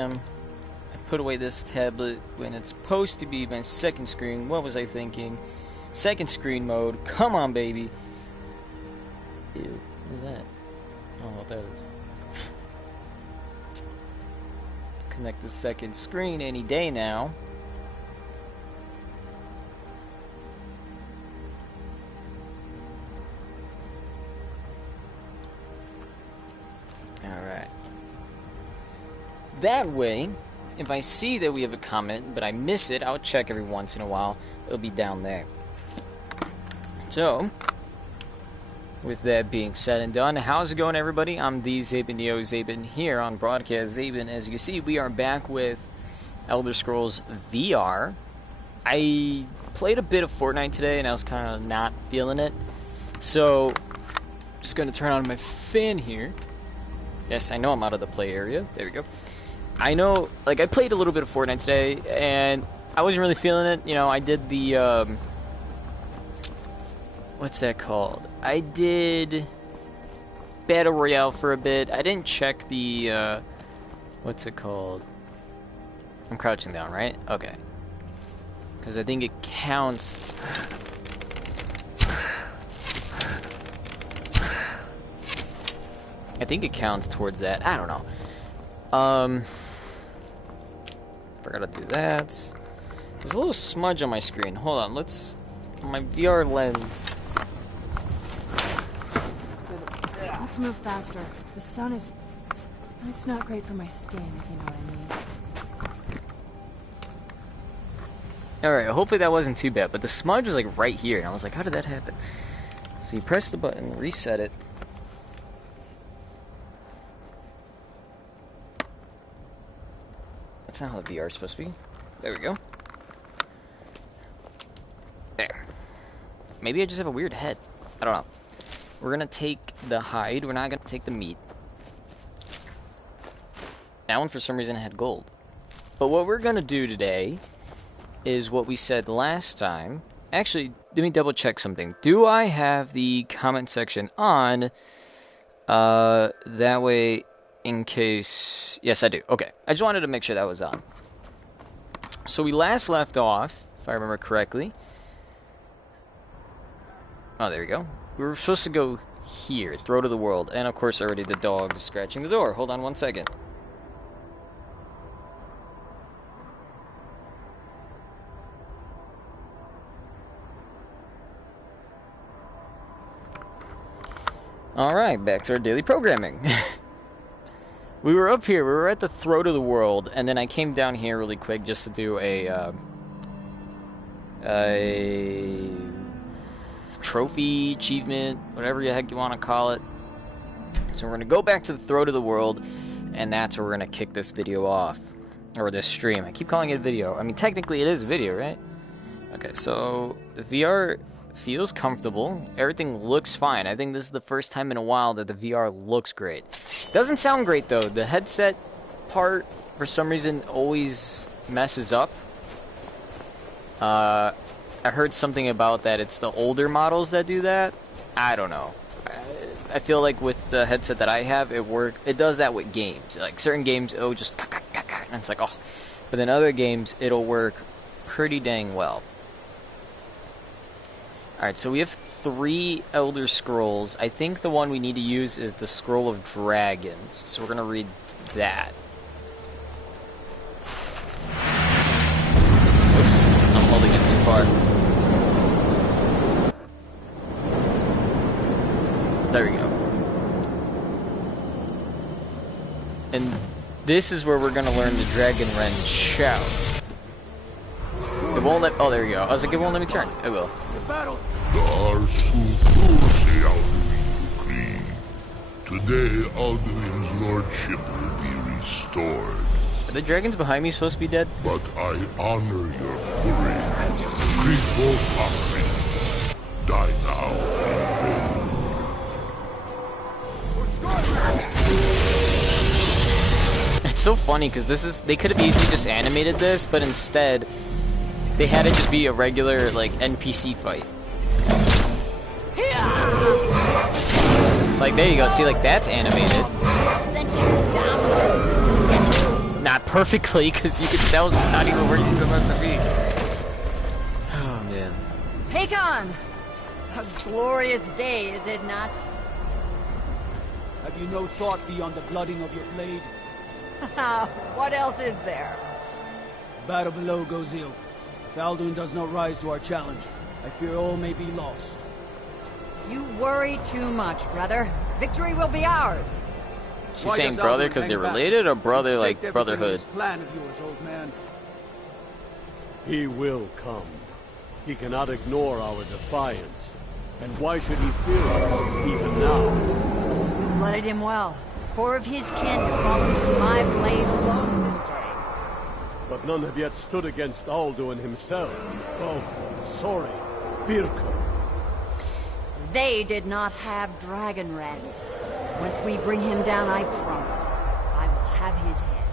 I put away this tablet when it's supposed to be my second screen. What was I thinking? Second screen mode. Come on, baby. Ew. What is that? I don't know what that is. Connect the second screen any day now. Alright. That way, if I see that we have a comment, but I miss it, I'll check every once in a while. It'll be down there. So, with that being said and done, how's it going, everybody? I'm the Zabin Neo Zabin here on Broadcast Zabin. As you can see, we are back with Elder Scrolls VR. I played a bit of Fortnite today, and I was kind of not feeling it. So, just going to turn on my fan here. Yes, I know I'm out of the play area. There we go. I know, like, I played a little bit of Fortnite today, and I wasn't really feeling it. You know, I did the, what's that called? I did Battle Royale for a bit. I didn't check the, what's it called? I'm crouching down, right? Okay. Because I think it counts. I think it counts towards that. I don't know. Forgot to do that. There's a little smudge on my screen. Hold on, let's... My VR lens. Let's move faster. The sun is... It's not great for my skin, if you know what I mean. Alright, hopefully that wasn't too bad, but the smudge was like right here, and I was like, how did that happen? So you press the button, reset it. That's not how the VR is supposed to be. There we go. There. Maybe I just have a weird head. I don't know. We're gonna take the hide. We're not gonna take the meat. That one, for some reason, had gold. But what we're gonna do today is what we said last time. Actually, let me double check something. Do I have the comment section on? That way... In case... Yes, I do. Okay. I just wanted to make sure that was on. So we last left off, if I remember correctly. Oh, there we go. We were supposed to go here, Throat of the World. And, of course, already the dog is scratching the door. Hold on one second. Alright, back to our daily programming. We were up here, we were at the Throat of the World, and then I came down here really quick just to do a trophy, achievement, whatever the heck you want to call it. So we're going to go back to the Throat of the World, and that's where we're going to kick this video off. Or this stream. I keep calling it a video. I mean, technically it is a video, right? Okay, so the VR feels comfortable. Everything looks fine. I think this is the first time in a while that the VR looks great. Doesn't sound great though. The headset part, for some reason, always messes up. I heard something about that. It's the older models that do that. I don't know. I feel like with the headset that I have, it does that with games. Like certain games, it'll just and it's like, oh. But then other games, it'll work pretty dang well. Alright, so we have 3 Elder Scrolls. I think the one we need to use is the Scroll of Dragons. So we're going to read that. Oops, I'm holding it too far. There we go. And this is where we're going to learn the Dragon Wren shout. It won't let... Oh, there we go. I was like, it won't let me turn. It will. The battle... Today, Alduin's lordship will be restored. Are the dragons behind me supposed to be dead? But I honor your courage. Greet both offering. Die now in vain. It's so funny because this is... They could have easily just animated this, but instead, they had it just be a regular, like, NPC fight. Like, there you go. See, like, that's animated. Not perfectly because you could tell she's not even where you're supposed to be. Oh man. Hakon! A glorious day, is it not? Have you no thought beyond the blooding of your blade? What else is there? Battle below goes ill. If Alduin does not rise to our challenge, I fear all may be lost. You worry too much, brother. Victory will be ours. She's saying brother because they're related, or brother like brotherhood? This plan of yours, old man. He will come. He cannot ignore our defiance. And why should he fear us, even now? You blooded him well. 4 of his kin have fallen to my blade alone this day. But none have yet stood against Alduin himself. Oh, sorry, Birka. They did not have Dragonrend. Once we bring him down, I promise, I will have his head.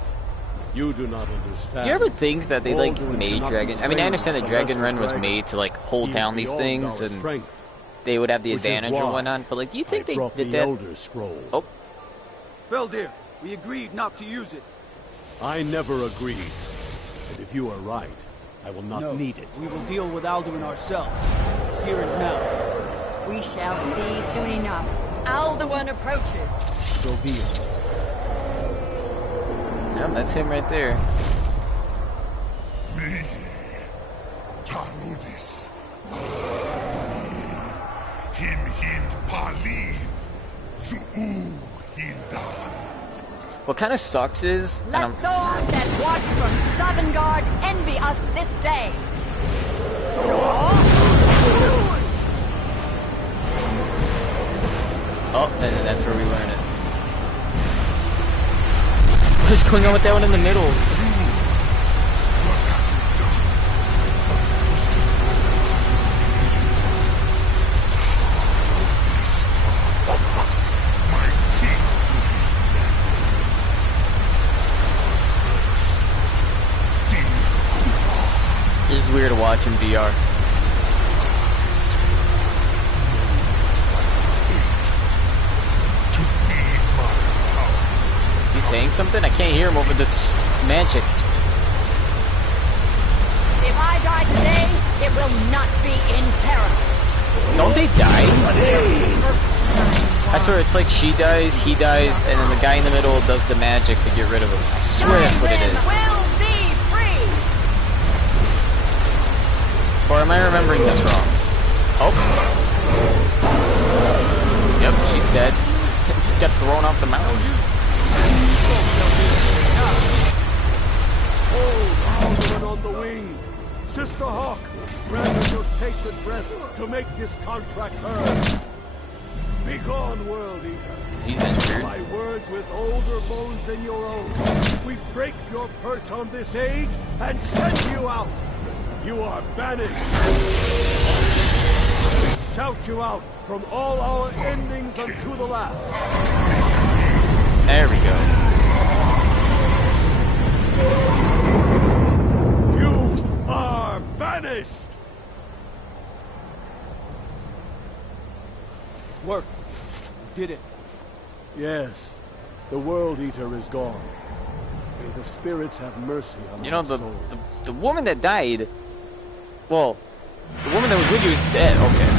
You do not understand. You ever think that they like Alduin made cannot dragon? be I mean, I slain understand that unless the Dragonrend was dragon made to like hold is down these beyond things, our and strength, they would have the which is advantage or why whatnot. But like, do you think I they brought did the that? Elder Scroll. Oh, Feldir, we agreed not to use it. I never agreed. And if you are right, I will not No, need it. we will deal with Alduin ourselves. Here and now. We shall see soon enough. Alduin approaches. So be it. yeah, that's him right there. Me, Tarudis, Him Hind Paliv, Zuu Hindan. What kind of sucks is, and Let I'm, those that watch from Sovngarde envy us this day. oh, and then that's where we learn it. What is going on with that one in the middle? What have you done? Twisted words of Tarudis, my teeth to his neck. This is weird to watch in VR. To feed my power. He's saying something? I can't hear him over this magic. If I die today, it will not be in terror. Don't they die? I swear it's like she dies, he dies, and then the guy in the middle does the magic to get rid of him. I swear that's what it is. Will be free. Or am I remembering this wrong? Oh. Yep, she's dead. Got thrown off the mountain. Alduin on the wing. Sister Hawk, grant us your sacred breath to make this contract heard. Begone, World Eater. He's injured. My words with older bones than your own. We break your perch on this age and send you out. You are banished. We shout you out from all our endings unto the last. There we go. You are banished. Work. You did it. Yes, the World Eater is gone. May the spirits have mercy on You know, our the souls. woman that died, well, the woman that was with you is dead. Okay.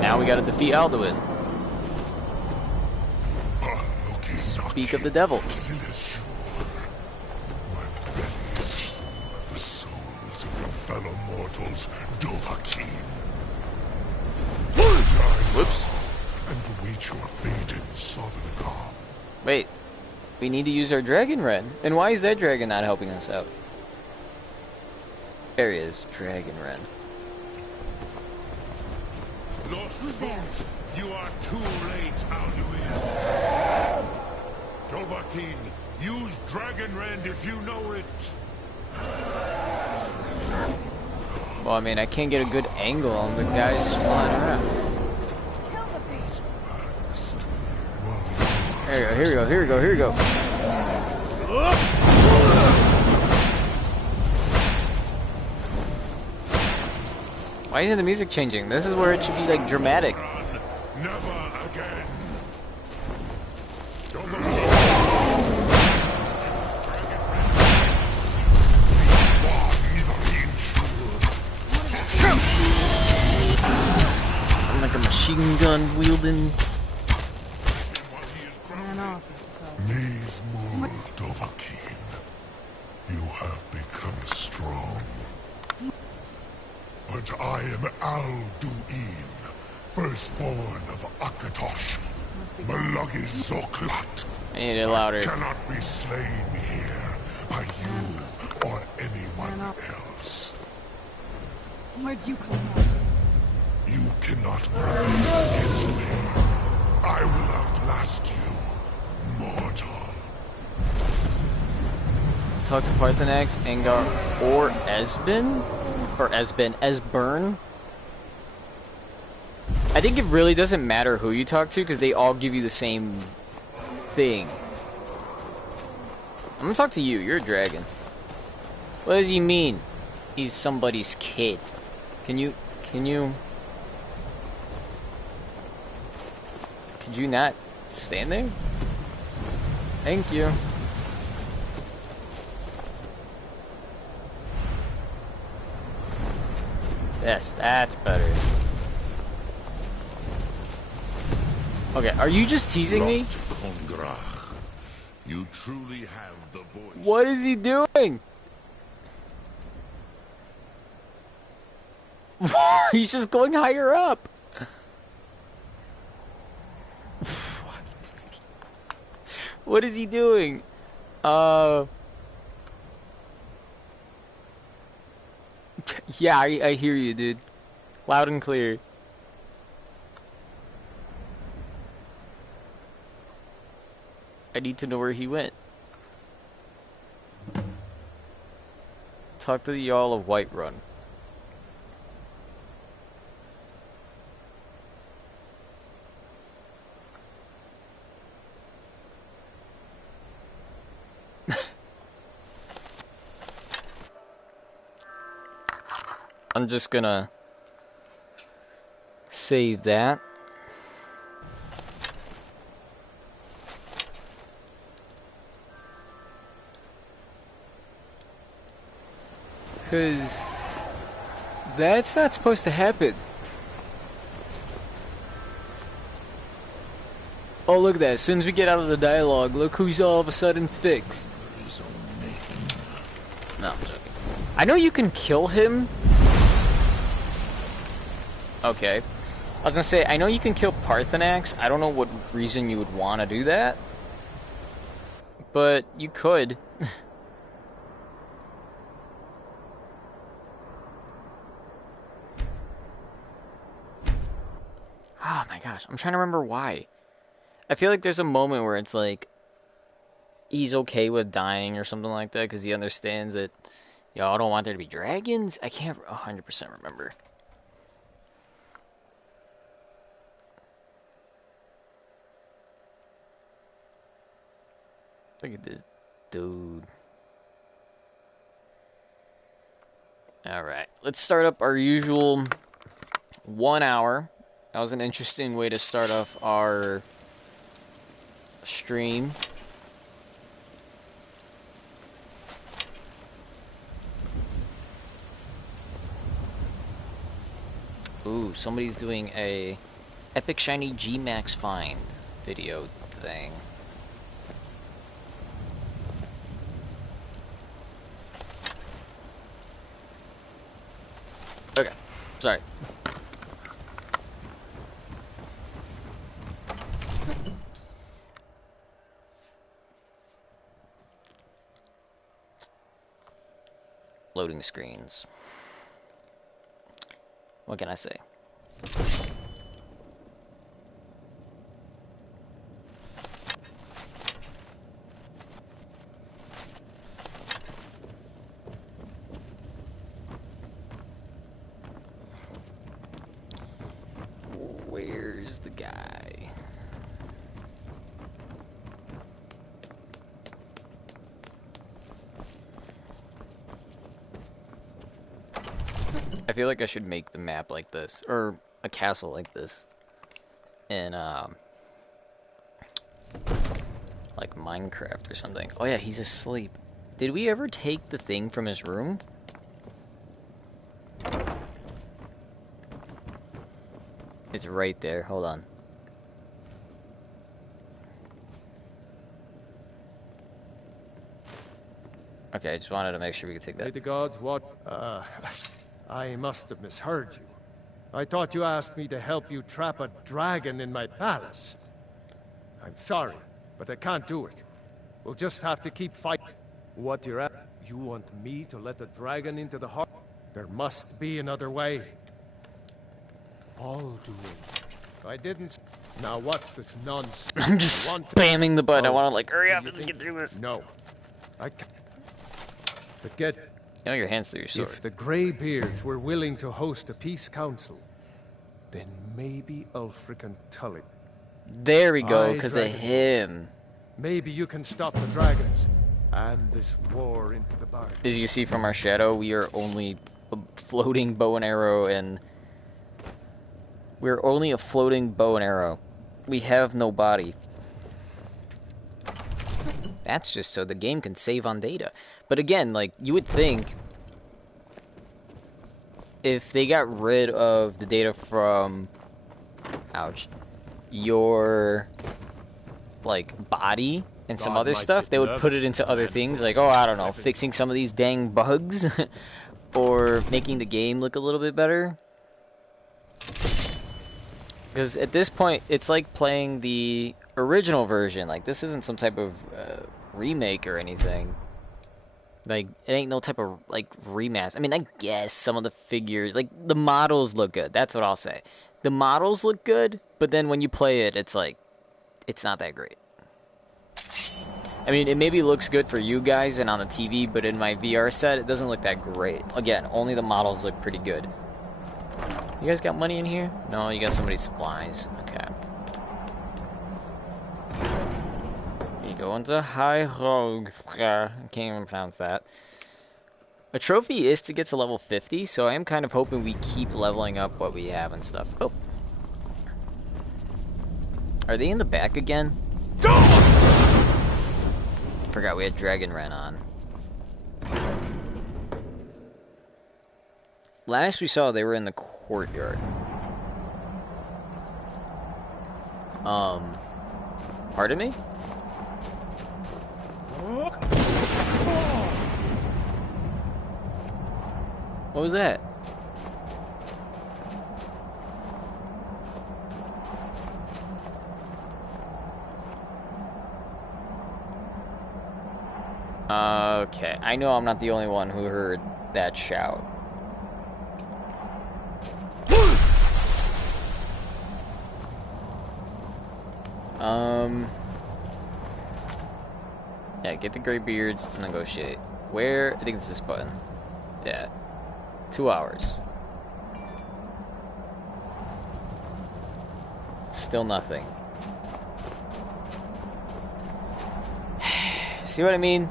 Now we gotta defeat Alduin. Speak of the devil. Sinisure. My belly is full of the souls of your fellow mortals, Dovahkiin. Whoops. And await your fate in Sovngarde. Wait. We need to use our dragon Ren. And why is that dragon not helping us out? There he is, Dragon Ren. Lost Who's there? You are too late, Alduin. Dovahkiin, use Dragonrend if you know it. Well, I mean, I can't get a good angle on the guys flying around. Kill the beast. Here we go, here we go, here we go, here we go. Why isn't the music changing? This is where it should be, like, dramatic. Never again. I'm like a machine gun wielding. Ran off, I suppose. Knees moved, Dovahkiin. You have become strong. But I am Alduin, firstborn of Akatosh, Must be Malagis Zoklat. I need it louder. Cannot be slain here by you or anyone Man up. else. Where'd you come from? You cannot prevail against me. I will outlast you, mortal. Talk to Parthenax, Angar, or Esben? Or Esbern? I think it really doesn't matter who you talk to because they all give you the same thing. I'm gonna talk to you. You're a dragon. What does he mean? He's somebody's kid. Could you not stand there? Thank you. Yes, that's better. Okay, are you just teasing me? Kongrach, you truly have the voice. What is he doing? He's just going higher up. What is he doing? Yeah, I hear you, dude. Loud and clear. I need to know where he went. Talk to the Jarl of Whiterun. I'm just gonna save that. Because that's not supposed to happen. Oh, look at that. As soon as we get out of the dialogue, look who's all of a sudden fixed. No, I'm joking. I know you can kill him. Okay. I was gonna say, I know you can kill Parthenax. I don't know what reason you would want to do that. But you could. Oh my gosh, I'm trying to remember why. I feel like there's a moment where it's like, he's okay with dying or something like that because he understands that, y'all don't want there to be dragons? I can't 100% remember. Look at this dude. Alright, let's start up our usual 1 hour. That was an interesting way to start off our stream. Ooh, somebody's doing a Epic Shiny G-Max Find video thing. Okay, sorry. Loading screens. What can I say? Where's the guy? I feel like I should make the map like this, or a castle like this. in like Minecraft or something. Oh yeah, he's asleep. Did we ever take the thing from his room? It's right there. Hold on. Okay, I just wanted to make sure we could take May that. the gods what? I must have misheard you. I thought you asked me to help you trap a dragon in my palace. I'm sorry, but I can't do it. We'll just have to keep fighting. What you're at? You want me to let the dragon into the heart? There must be another way. I'll do it. I didn't. Now what's this nonsense? I'm just spamming the button. I want to like hurry up. Let's get through this. No, I can't. But get. You know your hands through your sword. If the Greybeards were willing to host a peace council, then maybe Ulfric and Tully. There we go, Aye, because of dragon. him. Maybe you can stop the dragons and this war into the bargain. As you see from our shadow, we are only a floating bow and arrow, and we're only a floating bow and arrow. We have no body. That's just so the game can save on data. But again, like, you would think if they got rid of the data from, ouch, your, like, body and some God other might stuff, get they would put nervous it into other things, like, oh, I don't know, fixing some of these dang bugs, or making the game look a little bit better. Because at this point, it's like playing the original version. Like, this isn't some type of remake or anything. Like, it ain't no type of, like, remaster. I mean, I guess some of the figures, like, the models look good. That's what I'll say. The models look good, but then when you play it, it's like, it's not that great. I mean, it maybe looks good for you guys and on the TV, but in my VR set, it doesn't look that great. Again, only the models look pretty good. You guys got money in here? No, you got somebody's supplies. Okay. You go into High Rogue. I can't even pronounce that. A trophy is to get to level 50, so I am kind of hoping we keep leveling up what we have and stuff. Oh. Are they in the back again? Forgot we had Dragon Ren on. Last we saw, they were in the courtyard. Pardon me? What was that? Okay, I know I'm not the only one who heard that shout. Yeah, get the Greybeards to negotiate. Where? I think it's this button. Yeah. 2 hours. Still nothing. See what I mean?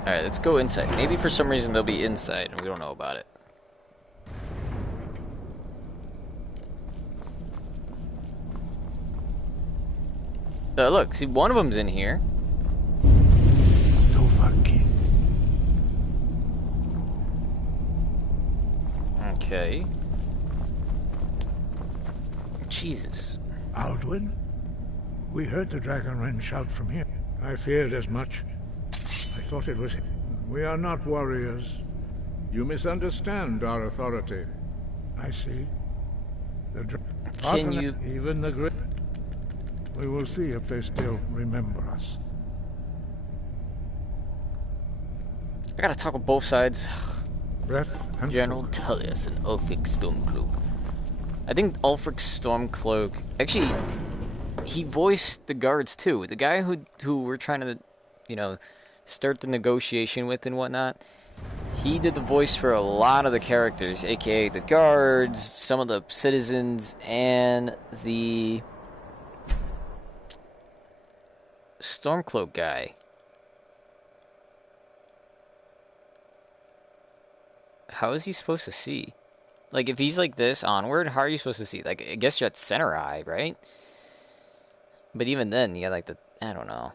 Alright, let's go inside. Maybe for some reason they'll be inside and we don't know about it. Look, see, one of them's in here. Novakin. Okay. Jesus. Alduin? We heard the Dragon Wren shout from here. I feared as much. I thought it was him. We are not warriors. You misunderstand our authority. I see. Can you... Even the great... We will see if they still remember us. I gotta talk with both sides. Breath and General focus. Tullius and Ulfric Stormcloak. I think Ulfric Stormcloak... Actually, he voiced the guards too. The guy who we're trying to, you know, start the negotiation with and whatnot. He did the voice for a lot of the characters, aka the guards, some of the citizens, and the Stormcloak guy. How is he supposed to see? Like, if he's like this onward, how are you supposed to see? Like, I guess you're at center eye, right? But even then, you got like the, I don't know.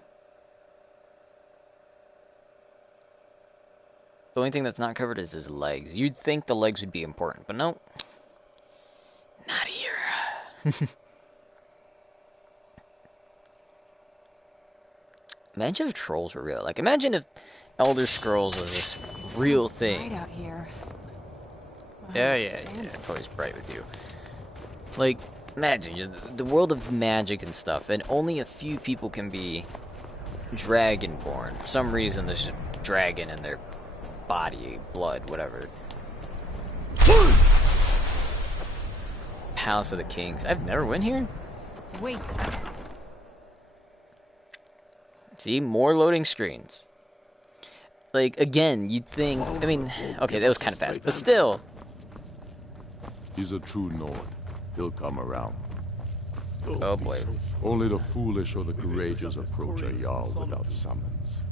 The only thing that's not covered is his legs. You'd think the legs would be important, but no. Not here. Imagine if trolls were real. Like, imagine if Elder Scrolls was this real thing. Right out here. Yeah. It's always bright with you. Like, imagine the world of magic and stuff, and only a few people can be dragonborn. For some reason, there's just dragon in their body, blood, whatever. Palace of the Kings. I've never went here. Wait. See, more loading screens. Like, again, you'd think... I mean, okay, that was kind of fast, but still. He's a true Nord. He'll come around. Oh boy. Only the foolish or the courageous approach a Jarl without summons.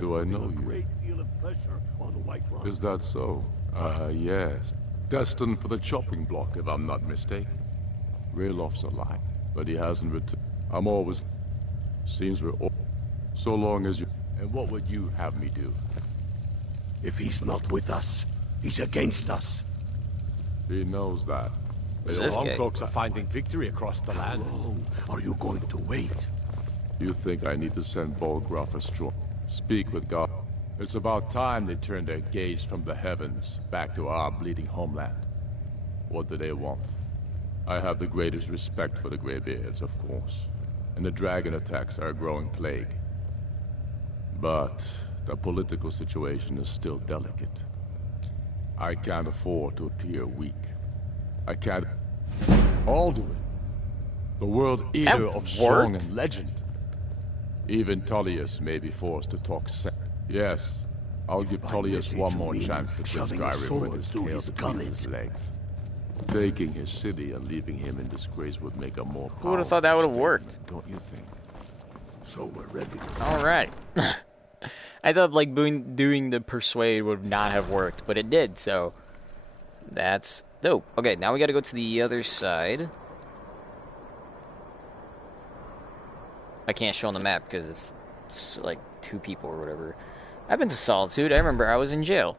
Do I know you? Is that so? Yes. Destined for the chopping block, if I'm not mistaken. Raylof's alive, but he hasn't returned. I'm always... Seems we're all... So long as you... And what would you have me do? If he's not with us, he's against us. He knows that. Who's this guy? Cloaks are finding victory across the land. How long are you going to wait? You think I need to send Bolgraf astray? Speak with God. It's about time they turned their gaze from the heavens back to our bleeding homeland. What do they want? I have the greatest respect for the Greybeards, of course. And the dragon attacks are a growing plague. But the political situation is still delicate. I can't afford to appear weak. I can't... All do it. The world eater of song and legend. Even Tullius may be forced to talk sense. Yes, I'll give Tullius one more chance to twist Skyrim with his tail between his legs. Taking his city and leaving him in disgrace would make a more powerful... Who would have thought that would have worked? Don't you think? So we're ready to... Alright. I thought, like, doing the persuade would not have worked, but it did, so... That's dope. Okay, now we gotta go to the other side. I can't show on the map because it's like 2 people or whatever. I've been to Solitude. I remember I was in jail.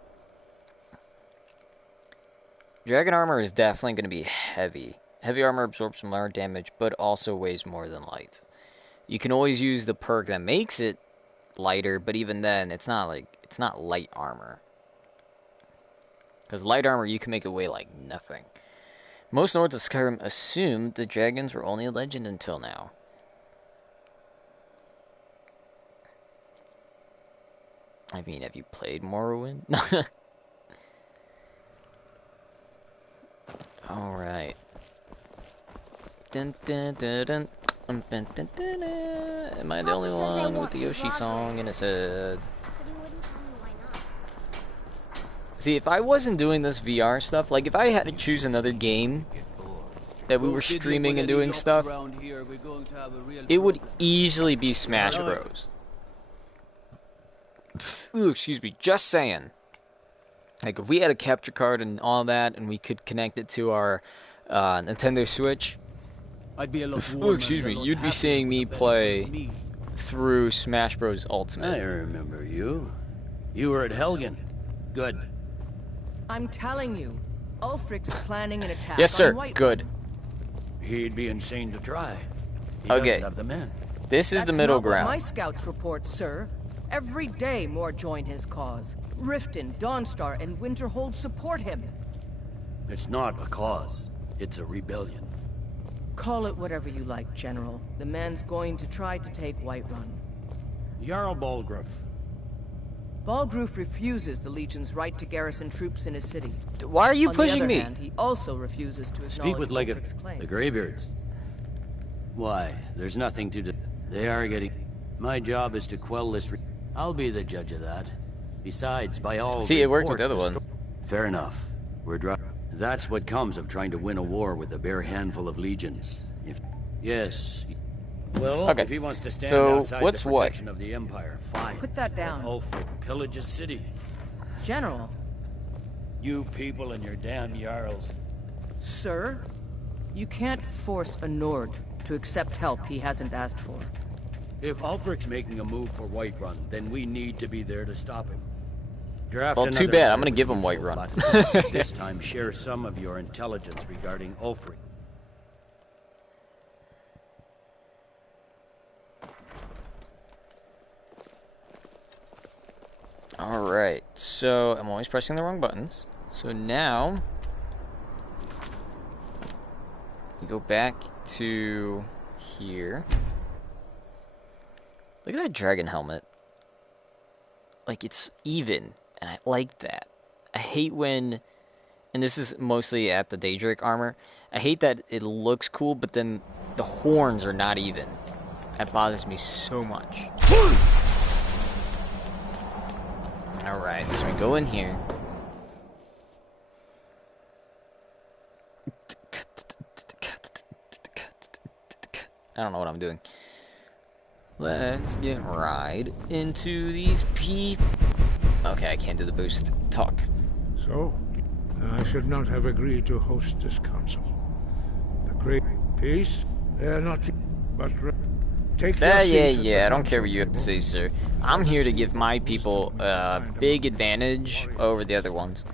Dragon armor is definitely going to be heavy. Heavy armor absorbs more damage, but also weighs more than light. You can always use the perk that makes it lighter, but even then, it's not light armor. Because light armor, you can make it weigh like nothing. Most Nords of Skyrim assumed the dragons were only a legend until now. I mean, have you played Morrowind? Alright. Dun, dun, dun, dun. Am I the only one with the Yoshi song in his head? See, if I wasn't doing this VR stuff, like if I had to choose another game that we were streaming and doing stuff, it would easily be Smash Bros. Ooh, excuse me, just saying. Like, if we had a capture card and all that, and we could connect it to our Nintendo Switch, I'd be a lot ooh, excuse me, you'd be seeing me play through Smash Bros. Ultimate. I remember you. You were at Helgen. Good. I'm telling you, Ulfric's planning an attack. Yes, sir. On Whiterun. Good. He'd be insane to try. He Okay. doesn't have the men. This is That's the middle not what ground. my scouts report, sir. Every day more join his cause. Riften, Dawnstar, and Winterhold support him. It's not a cause. It's a rebellion. Call it whatever you like, General. The man's going to try to take Whiterun. Jarl Balgruuf. Balgruuf refuses the Legion's right to garrison troops in his city. Why are you On pushing the other me? hand, he also refuses to acknowledge Speak with Legate. Ulfric's claim. The Greybeards. Why? There's nothing to do. They are getting... My job is to quell this... I'll be the judge of that. Besides, by all See, it worked with reports, the other one. Fair enough. We're That's what comes of trying to win a war with a bare handful of legions. Yes. Well, Okay. if he wants to stand So, outside what's the what? protection of the Empire, fine. Put that down. Ulfric pillages city. General, You people and your damn Jarls. Sir, you can't force a Nord to accept help he hasn't asked for. If Ulfric's making a move for Whiterun, then we need to be there to stop him. Draft Well, too another bad. I'm letter gonna give with him usual Whiterun. platitudes. This time, share some of your intelligence regarding Ulfric. Alright, so I'm always pressing the wrong buttons. So now, we go back to here. Look at that dragon helmet. Like, it's even, and I like that. I hate when, and this is mostly at the Daedric armor, I hate that it looks cool, but then the horns are not even. That bothers me so much. Alright, so we go in here. I don't know what I'm doing. Let's get right into these Okay, I can't do the boost. Talk. So, I should not have agreed to host this council. The great peace, they're not... But take your seat Yeah, I don't care what you have to say, sir. I'm here to give my people a big advantage over the other ones.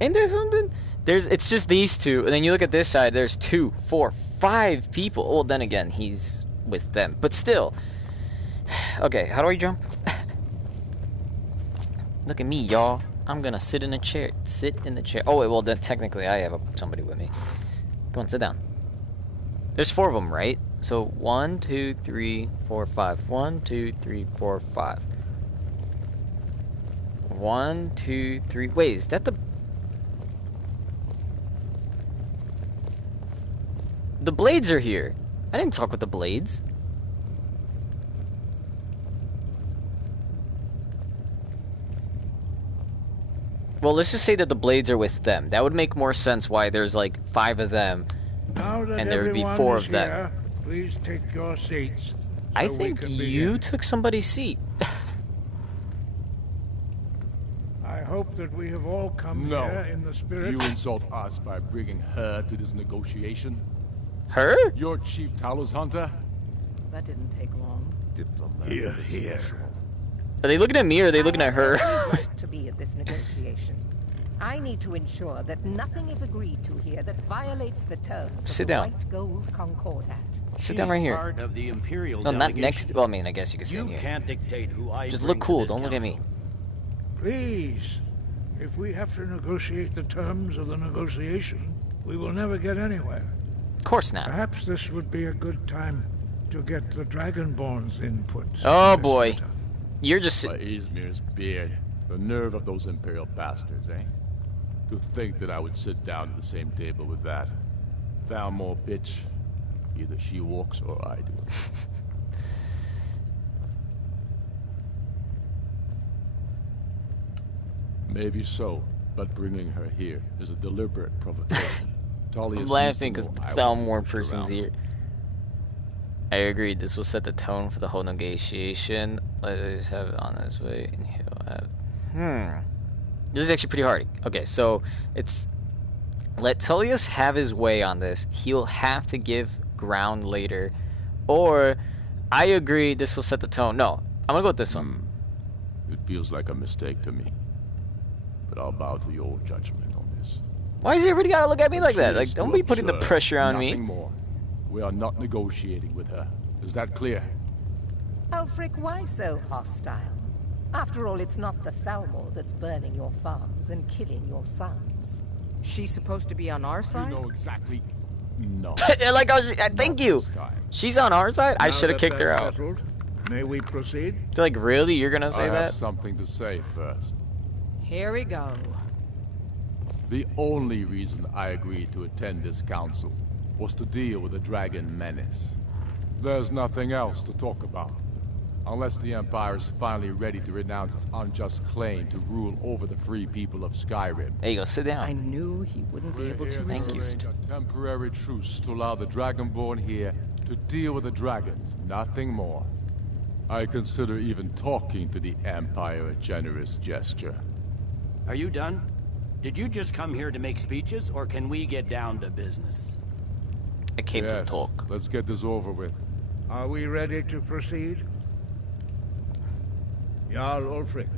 Ain't there something? It's just these two, and then you look at this side, there's 2, 4, 5 people. Well, then again, he's with them. But still. Okay, how do I jump? Look at me, y'all. I'm gonna sit in a chair. Sit in the chair. Oh, wait, well, then technically I have somebody with me. Go on, sit down. There's 4 of them, right? So 1, 2, 3, 4, 5. 1, 2, 3, 4, 5. 1, 2, 3. Wait, is that the... The blades are here. I didn't talk with the blades. Well, let's just say that the blades are with them. That would make more sense why there's like 5 of them. And there would be 4 of them. Here, please take your seats. I think you took somebody's seat. I hope that we have all come here in the spirit. You insult us by bringing her to this negotiation? Her? Your chief Talos hunter? That didn't take long. Here. Are they looking at me or are they looking at her? To be at this negotiation. I need to ensure that nothing is agreed to here that violates the terms Sit of down. the White Gold Concordat. Sit down right here. Part of the Imperial No, not delegation. next. Well, I mean, I guess you could sit You in here. can't dictate who I Just bring look to cool. this Don't look at me. council. Please, if we have to negotiate the terms of the negotiation, we will never get anywhere. Of course not. Perhaps this would be a good time to get the Dragonborn's input. Oh on this boy. matter. You're just... By Izmir's beard. The nerve of those Imperial bastards, eh? To think that I would sit down at the same table with that. Thalmor bitch. Either she walks or I do. Maybe so, but bringing her here is a deliberate provocation. I'm laughing because Thalmor person's here. I agreed. This will set the tone for the whole negotiation. Let's have it on this way, and he'll have... This is actually pretty hard. Okay, so it's... Let Tullius have his way on this. He'll have to give ground later. Or, I agree, this will set the tone. No, I'm gonna go with this one. It feels like a mistake to me. But I'll bow to your judgment on this. Why is everybody gotta look at me like that? She Like, is don't too be putting the absurd. pressure on Nothing me. more. We are not negotiating with her. Is that clear? Ulfric, why so hostile? After all, it's not the Thalmor that's burning your farms and killing your sons. She's supposed to be on our You side? know exactly. No. Like, thank you. This time. She's on our side? I Now should have that kicked her that's out. settled, may we proceed? Like, really? You're gonna I say have that? something to say first. Here we go. The only reason I agreed to attend this council was to deal with the dragon menace. There's nothing else to talk about. Unless the Empire is finally ready to renounce its unjust claim to rule over the free people of Skyrim. There you go, sit I down. knew he wouldn't be We're able to here Thank you. resist. arrange a temporary truce to allow the Dragonborn here to deal with the dragons, nothing more. I consider even talking to the Empire a generous gesture. Are you done? Did you just come here to make speeches, or can we get down to business? I came to talk. Let's get this over with. Are we ready to proceed? Jarl Ulfric,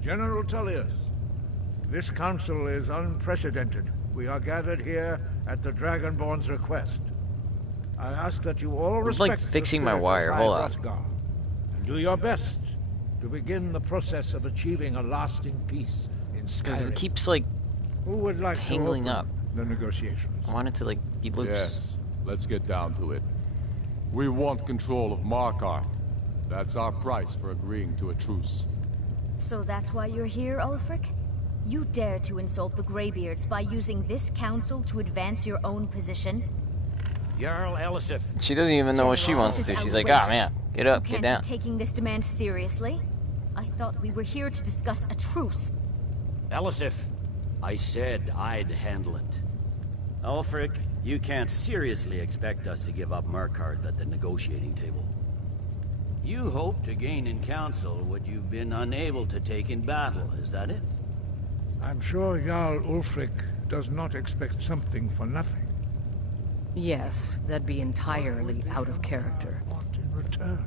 General Tullius, this council is unprecedented. We are gathered here at the Dragonborn's request. I ask that you all respect like fixing my the spirit wire. of Hold High on. Hrothgar, and do your best to begin the process of achieving a lasting peace in Because Skyrim. it keeps like Who would like tangling to open up. the negotiations? I want it to like be loose. Yes, let's get down to it. We want control of Markarth. That's our price for agreeing to a truce. So that's why you're here, Ulfric? You dare to insult the Greybeards by using this council to advance your own position? Jarl Elisif. She doesn't even know what she wants to do. She's like, ah, man, get up, You get can't down. be taking this demand seriously. I thought we were here to discuss a truce. Elisif, I said I'd handle it. Ulfric, you can't seriously expect us to give up Markarth at the negotiating table. You hope to gain in council what you've been unable to take in battle, is that it? I'm sure Jarl Ulfric does not expect something for nothing. Yes, that'd be entirely out of character. Want in return?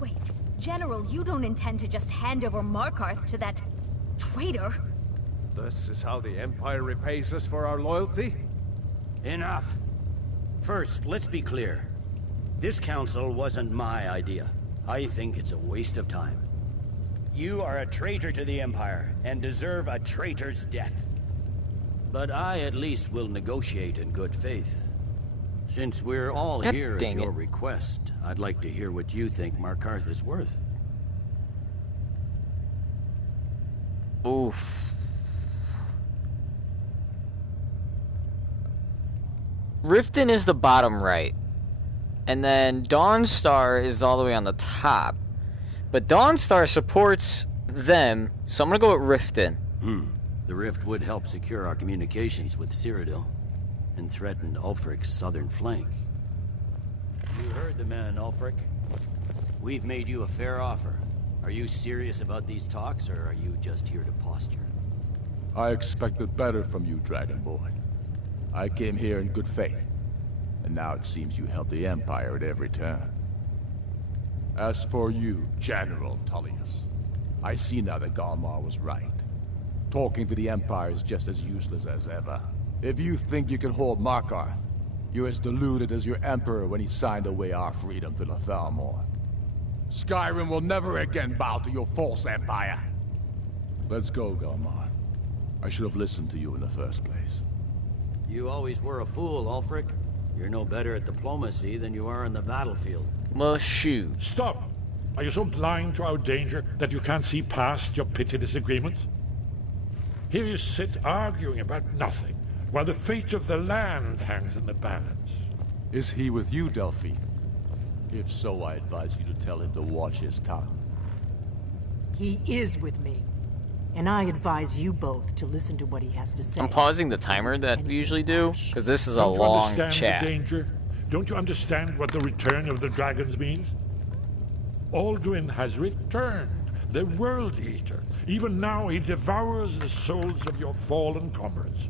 Wait, General, you don't intend to just hand over Markarth to that traitor? This is how the Empire repays us for our loyalty? Enough. First, let's be clear. This council wasn't my idea. I think it's a waste of time. You are a traitor to the Empire, and deserve a traitor's death. But I at least will negotiate in good faith. Since we're all God here at dang your it. request, I'd like to hear what you think Markarth is worth. Oof. Riften is the bottom right. And then Dawnstar is all the way on the top. But Dawnstar supports them, so I'm gonna go with Riften. The rift would help secure our communications with Cyrodiil, and threaten Ulfric's southern flank. You heard the man, Ulfric. We've made you a fair offer. Are you serious about these talks, or are you just here to posture? I expected better from you, Dragonborn. I came here in good faith, and now it seems you help the Empire at every turn. As for you, General Tullius, I see now that Galmar was right. Talking to the Empire is just as useless as ever. If you think you can hold Markarth, you're as deluded as your Emperor when he signed away our freedom to the Thalmor. Skyrim will never again bow to your false empire. Let's go, Galmar. I should have listened to you in the first place. You always were a fool, Ulfric. You're no better at diplomacy than you are in the battlefield. Well, shoot. Stop! Are you so blind to our danger that you can't see past your petty disagreements? Here you sit arguing about nothing, while the fate of the land hangs in the balance. Is he with you, Delphine? If so, I advise you to tell him to watch his tongue. He is with me. And I advise you both to listen to what he has to say. I'm pausing the timer that we usually do, because this is a Don't you long understand chat. the danger? Don't you understand what the return of the dragons means? Alduin has returned, the World Eater. Even now he devours the souls of your fallen comrades.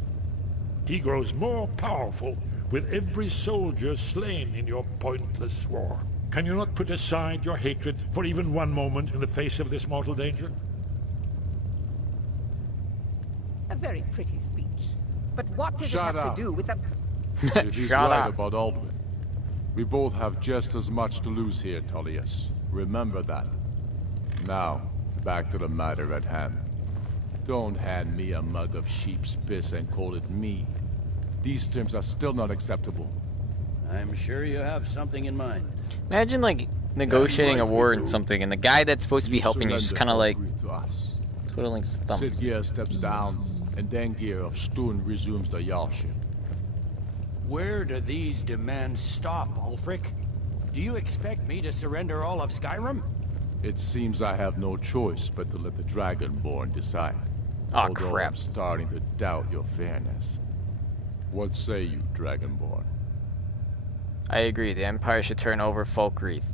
He grows more powerful with every soldier slain in your pointless war. Can you not put aside your hatred for even one moment in the face of this mortal danger? A very pretty speech. But what does Shut it have up. to do with the... He's Shut right up. about Alduin. We both have just as much to lose here, Tullius. Remember that. Now, back to the matter at hand. Don't hand me a mug of sheep's piss and call it mead. These terms are still not acceptable. I'm sure you have something in mind. Imagine, like, negotiating Yeah, a right, war we and do. something, and the guy that's supposed to be You helping you just surrender kind of or like agree to us. twiddling his thumbs. Siggeir steps down, and Dengir of Stun resumes the Jarlship. Where do these demands stop, Ulfric? Do you expect me to surrender all of Skyrim? It seems I have no choice but to let the Dragonborn decide. Aw, Although crap. I'm starting to doubt your fairness. What say you, Dragonborn? I agree. The Empire should turn over Folkreath.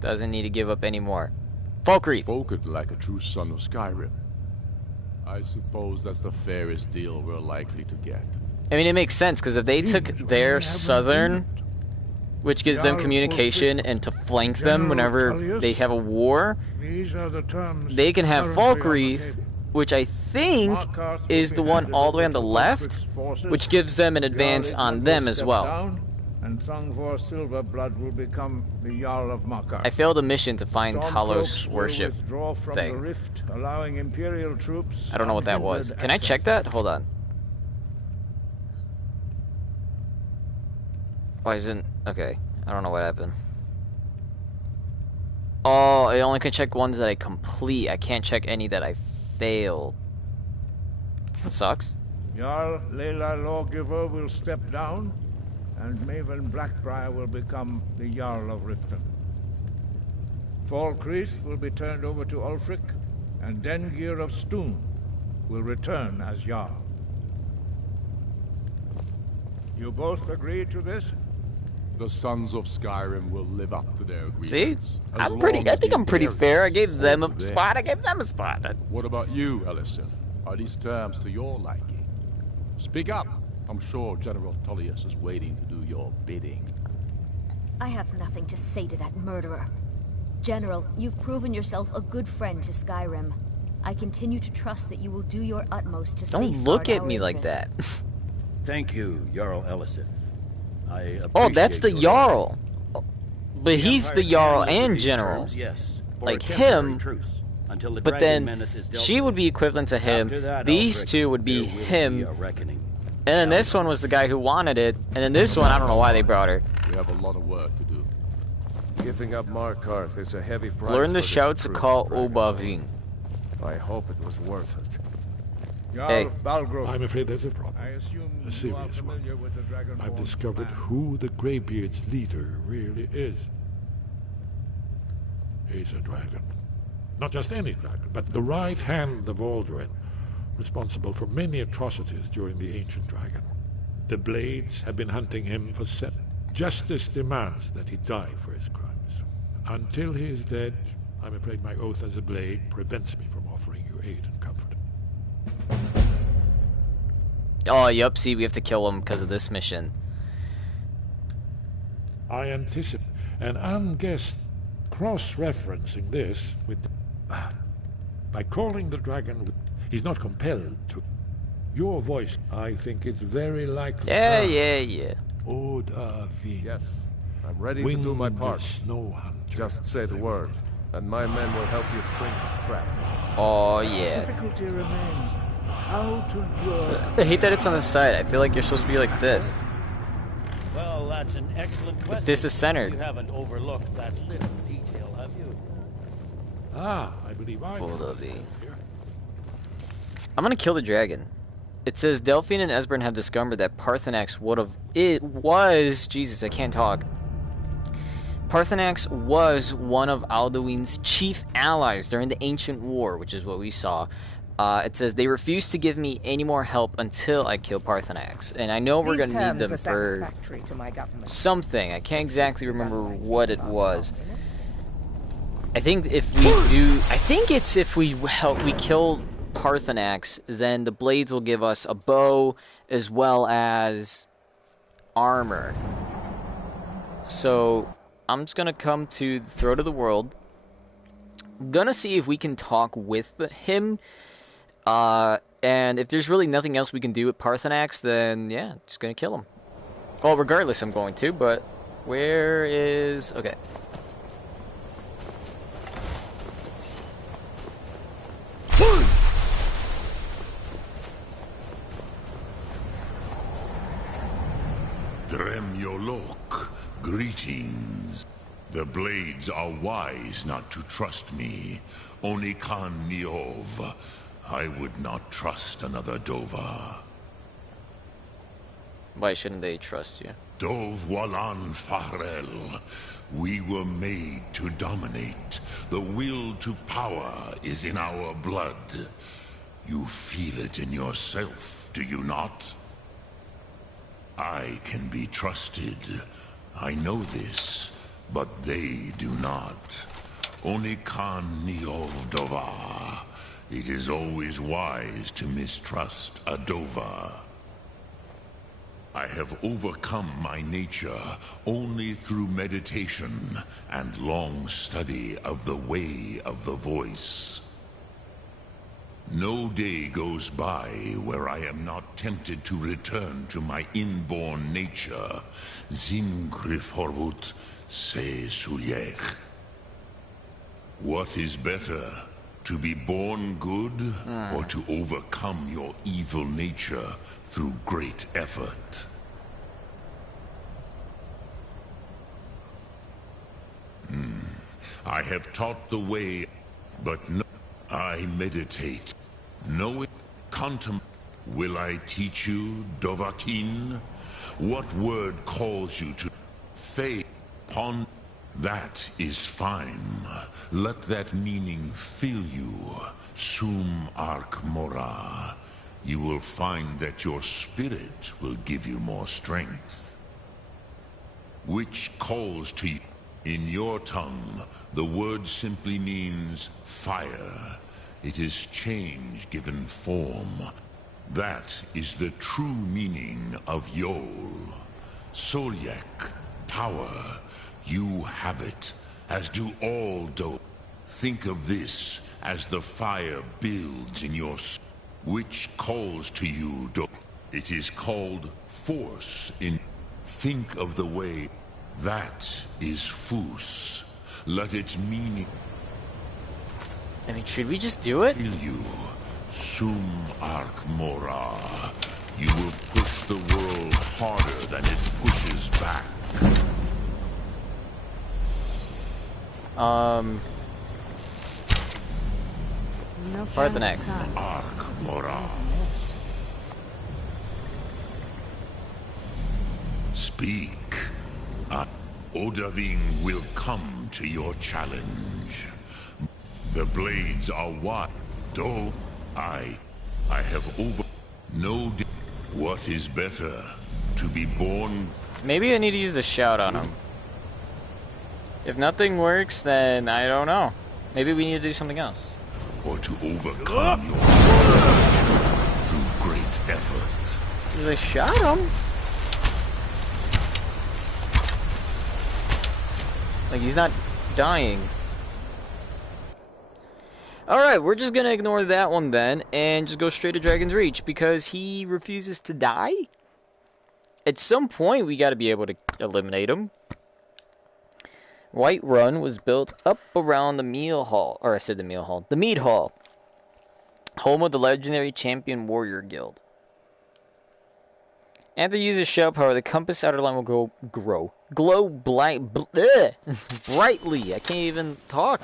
Doesn't need to give up anymore. Falkreath. Spoken like a true son of Skyrim. I suppose that's the fairest deal we're likely to get. I mean, it makes sense, because if they took their southern, which gives them communication and to flank them whenever they have a war, they can have Falkreath, which I think is the one all the way on the left, which gives them an advance on them as well. And Thongvor Silverblood will become the Jarl of Makar. I failed a mission to find Talos worship from thing. The rift, allowing Imperial troops. I don't know what that was. Can I check that? Hold on. Why isn't... Okay. I don't know what happened. Oh, I only can check ones that I complete. I can't check any that I fail. That sucks. Jarl Layla Lawgiver will step down, and Maven Blackbriar will become the Jarl of Riften. Falkreath will be turned over to Ulfric, and Dengir of Stoon will return as Jarl. You both agree to this? The Sons of Skyrim will live up to their agreements. See? I think I'm pretty fair. I gave them a spot, I gave them a spot. What about you, Elisif? Are these terms to your liking? Speak up. I'm sure General Tullius is waiting to do your bidding. I have nothing to say to that murderer. General, you've proven yourself a good friend to Skyrim. I continue to trust that you will do your utmost to safeguard Don't look at our me like interests. that. Thank you, Jarl Elisif. Oh, that's the Jarl. But he's the Jarl and General. Yes, like him, but then she would be equivalent to him. These two would be him. And then this one was the guy who wanted it. And then this one, I don't know why they brought her. We have a lot of work to do. Giving up Markarth is a heavy price. Learn the shout to call Obavin. I hope it was worth it. Hey. I'm afraid there's a problem. A serious one. I've discovered who the Greybeard's leader really is. He's a dragon. Not just any dragon, but the right hand of Alduin, responsible for many atrocities during the Ancient Dragon. The Blades have been hunting him for Justice demands that he die for his crimes. Until he is dead, I'm afraid my oath as a Blade prevents me from offering you aid and comfort. Oh, yup, see, we have to kill him because of this mission. I anticipate, and I'm cross-referencing this with... by calling the dragon, he's not compelled to. Your voice, I think, is very likely. Yeah. Odavin. Yes, I'm ready to do my part. Snow hunter. Just say the word, and my men will help you spring this trap. Oh, yeah. Difficulty remains how to lure. I hate that it's on the side. I feel like you're supposed to be like this. Well, that's an excellent question. But this is centered. You haven't overlooked that little detail, have you? I believe I Hold up, I'm gonna kill the dragon. It says Delphine and Esbern have discovered that Parthenax Jesus, I can't talk. Parthenax was one of Alduin's chief allies during the Ancient War, which is what we saw. It says they refuse to give me any more help until I kill Parthenax, and I know we're gonna need them for something. I can't exactly remember what it was. I think if we do, I think it's if we kill Parthenax, then the Blades will give us a bow as well as armor. So I'm just gonna come to the throat of the world. Gonna see if we can talk with him. And if there's really nothing else we can do with Parthenax, then yeah, just gonna kill him. Well, regardless, I'm going to. But where is? Okay. Dremyolok, greetings. The Blades are wise not to trust me. Onikan Niov. I would not trust another Dova. Why shouldn't they trust you? Dov Walan Farel. We were made to dominate. The will to power is in our blood. You feel it in yourself, do you not? I can be trusted. I know this. but they do not. Only Khan Niovdova. It is always wise to mistrust a Dova. I have overcome my nature only through meditation and long study of the way of the voice. No day goes by where I am not tempted to return to my inborn nature, Zingriforvut se Sulyech. What is better, to be born good, or to overcome your evil nature through great effort? I have taught the way, but no, I meditate. Knowing, contemplate. Will I teach you, Dovahkiin? What word calls you to faith upon? That is fine. Let that meaning fill you, Sum Ark Mora. You will find that your spirit will give you more strength. Which calls to you. In your tongue, the word simply means fire. It is change given form. That is the true meaning of Yol. Solyek, power. You have it, as do all Do. Think of this as the fire builds in your soul, which calls to you Do. It is called force in. Think of the way. That is Fus. Let its meaning. I mean, should we just do it? You, Sum Ark Mora. You will push the world harder than it pushes back. No Or the next. Ark Mora. Speak. Odahviing will come to your challenge. The blades are wide. Though I have over. No. What is better, to be born? Maybe I need to use a shout on him. If nothing works, then I don't know. Maybe we need to do something else. Or to overcome your nature through great effort. Did I shot him? Like, he's not dying. Alright, we're just gonna ignore that one then, and just go straight to Dragon's Reach, because he refuses to die? At some point, we gotta be able to eliminate him. White Run was built up around the meal hall, or I said the meal hall, the mead hall. Home of the legendary Champion Warrior Guild. After you use a shell power, the compass outer line will glow brightly. I can't even talk.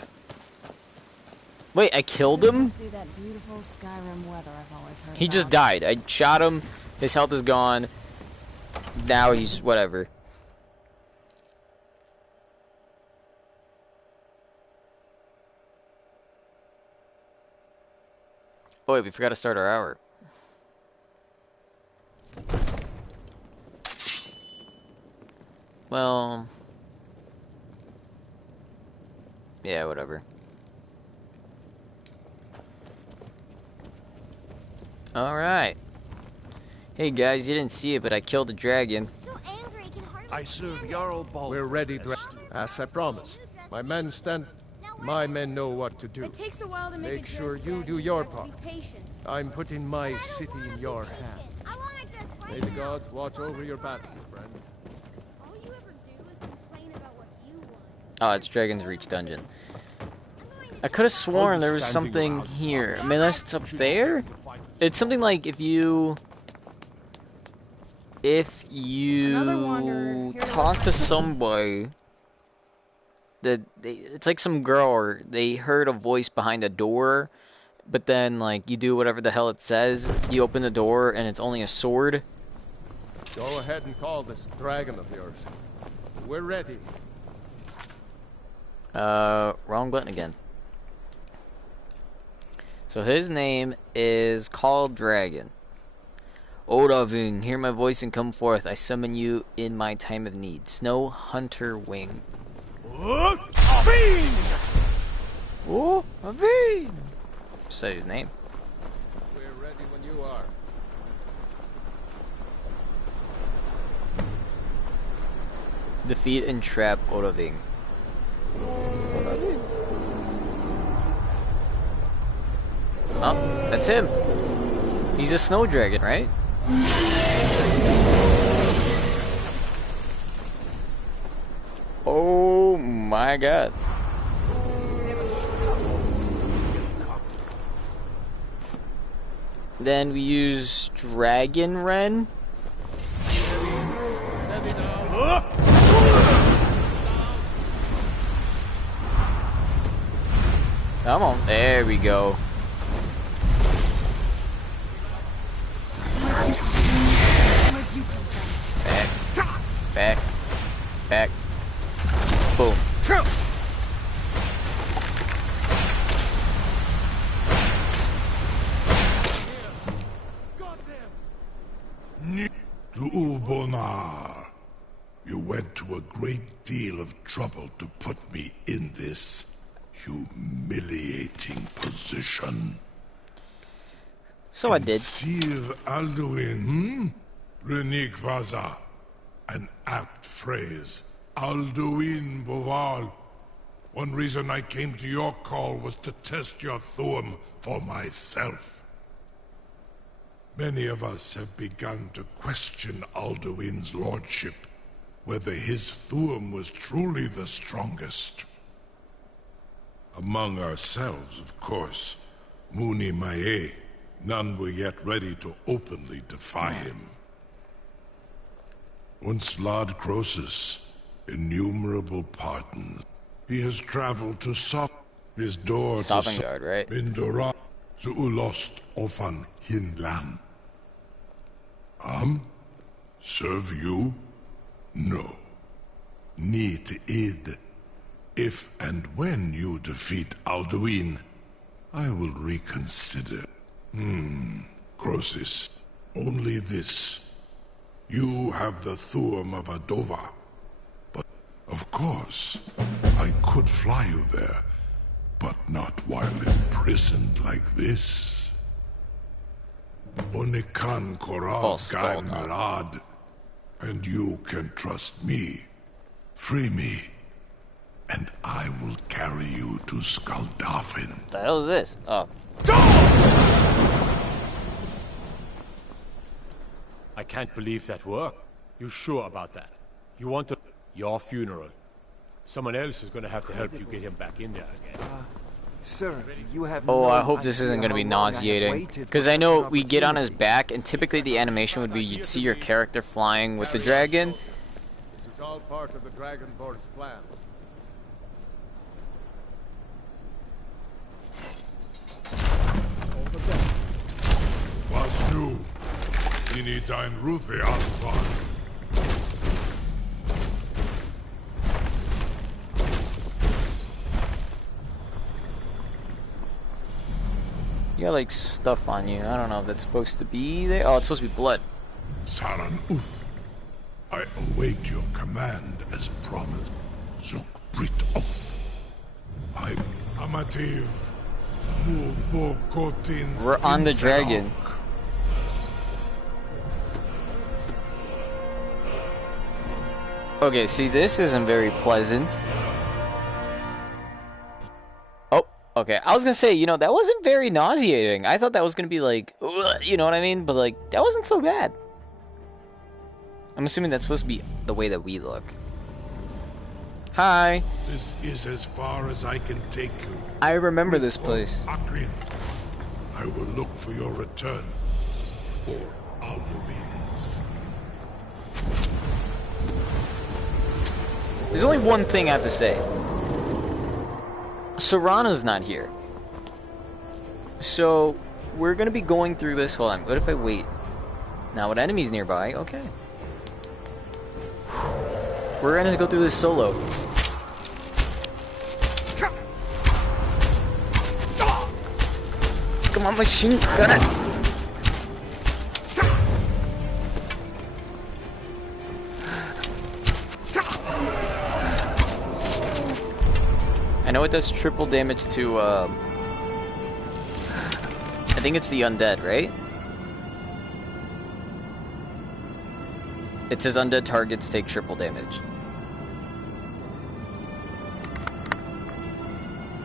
Wait, I killed him? Must be that beautiful Skyrim weather I've always heard He just about. died. I shot him. His health is gone. Now he's whatever. Oh wait, we forgot to start our hour. Well, yeah, whatever. Alright. Hey guys, you didn't see it, but I killed a dragon. I serve Jarl Baldr. We're ready, as I promised. My men stand. My men know what to do. It takes a while to Make sure you do your part. I'm putting my city in your hands. May the gods watch over your battle, friend. Oh, it's Dragon's Reach dungeon. I could have sworn there was something here. I mean, that's up there? It's something like if you talk to somebody it's like some girl, or they heard a voice behind a door, but then like you do whatever the hell it says, you open the door and it's only a sword. Go ahead and call this dragon of yours. We're ready. Wrong button again. So his name is called Dragon. Odahviing, hear my voice and come forth. I summon you in my time of need. Snow Hunter Wing. Oh, Aveen! Say his name. We're ready when you are. Defeat and trap Oraving. Oh, that's him. He's a snow dragon, right? Oh my god. Then we use Dragon Ren. Come on, there we go. Back. Back. Boom. To Ubonar, you went to a great deal of trouble to put me in this humiliating position. So I did. Sir Alduin, Renik Vaza. An apt phrase. Alduin Boval. One reason I came to your call was to test your Thuum for myself. Many of us have begun to question Alduin's lordship, whether his Thuum was truly the strongest. Among ourselves, of course, Muni Mae, none were yet ready to openly defy him. Once Lord Croesus, innumerable pardons. He has traveled to Sop, his door Sovngarde, to right? Mindora, Zuulost Ofan Hinlan. Serve you? No. Need id. If and when you defeat Alduin, I will reconsider. Croesus, only this. You have the Thuum of Adova. But, of course, I could fly you there, but not while imprisoned like this. Onikan Korav Gaim Malad, and you can trust me. Free me, and I will carry you to Skaldafin. What the hell is this? Oh. I can't believe that worked. You sure about that? You want to... Your funeral. Someone else is gonna have to help you get him back in there again. Sir, you have Oh, I no hope this isn't idea going to be how long I have nauseating. waited Because for I know such an we get on his opportunity. back, and typically the animation would be you'd see your character flying with the dragon. This is all part of the Dragonborn's plan. Was nu, ini dein Ruthe Aspan. You got like stuff on you. I don't know if that's supposed to be there. Oh, it's supposed to be blood. Saran Uth, I await your command as promised. Zuk Brit Oth. I'm Amativ. We're on the dragon. Okay, see, this isn't very pleasant. Oh, okay. I was gonna say, you know, that wasn't very nauseating. I thought that was gonna be like, ugh, you know what I mean? But like, that wasn't so bad. I'm assuming that's supposed to be the way that we look. Hi. This is as far as I can take you. I remember this place. Akrin. I will look for your return. Or Alduin's. There's only one thing I have to say. Serana's not here. So, we're gonna be going through this. Hold on, what if I wait? Now, with enemies nearby, okay. We're gonna go through this solo. Come on, machine gun. know it does triple damage to, I think it's the undead, right? It says undead targets take triple damage.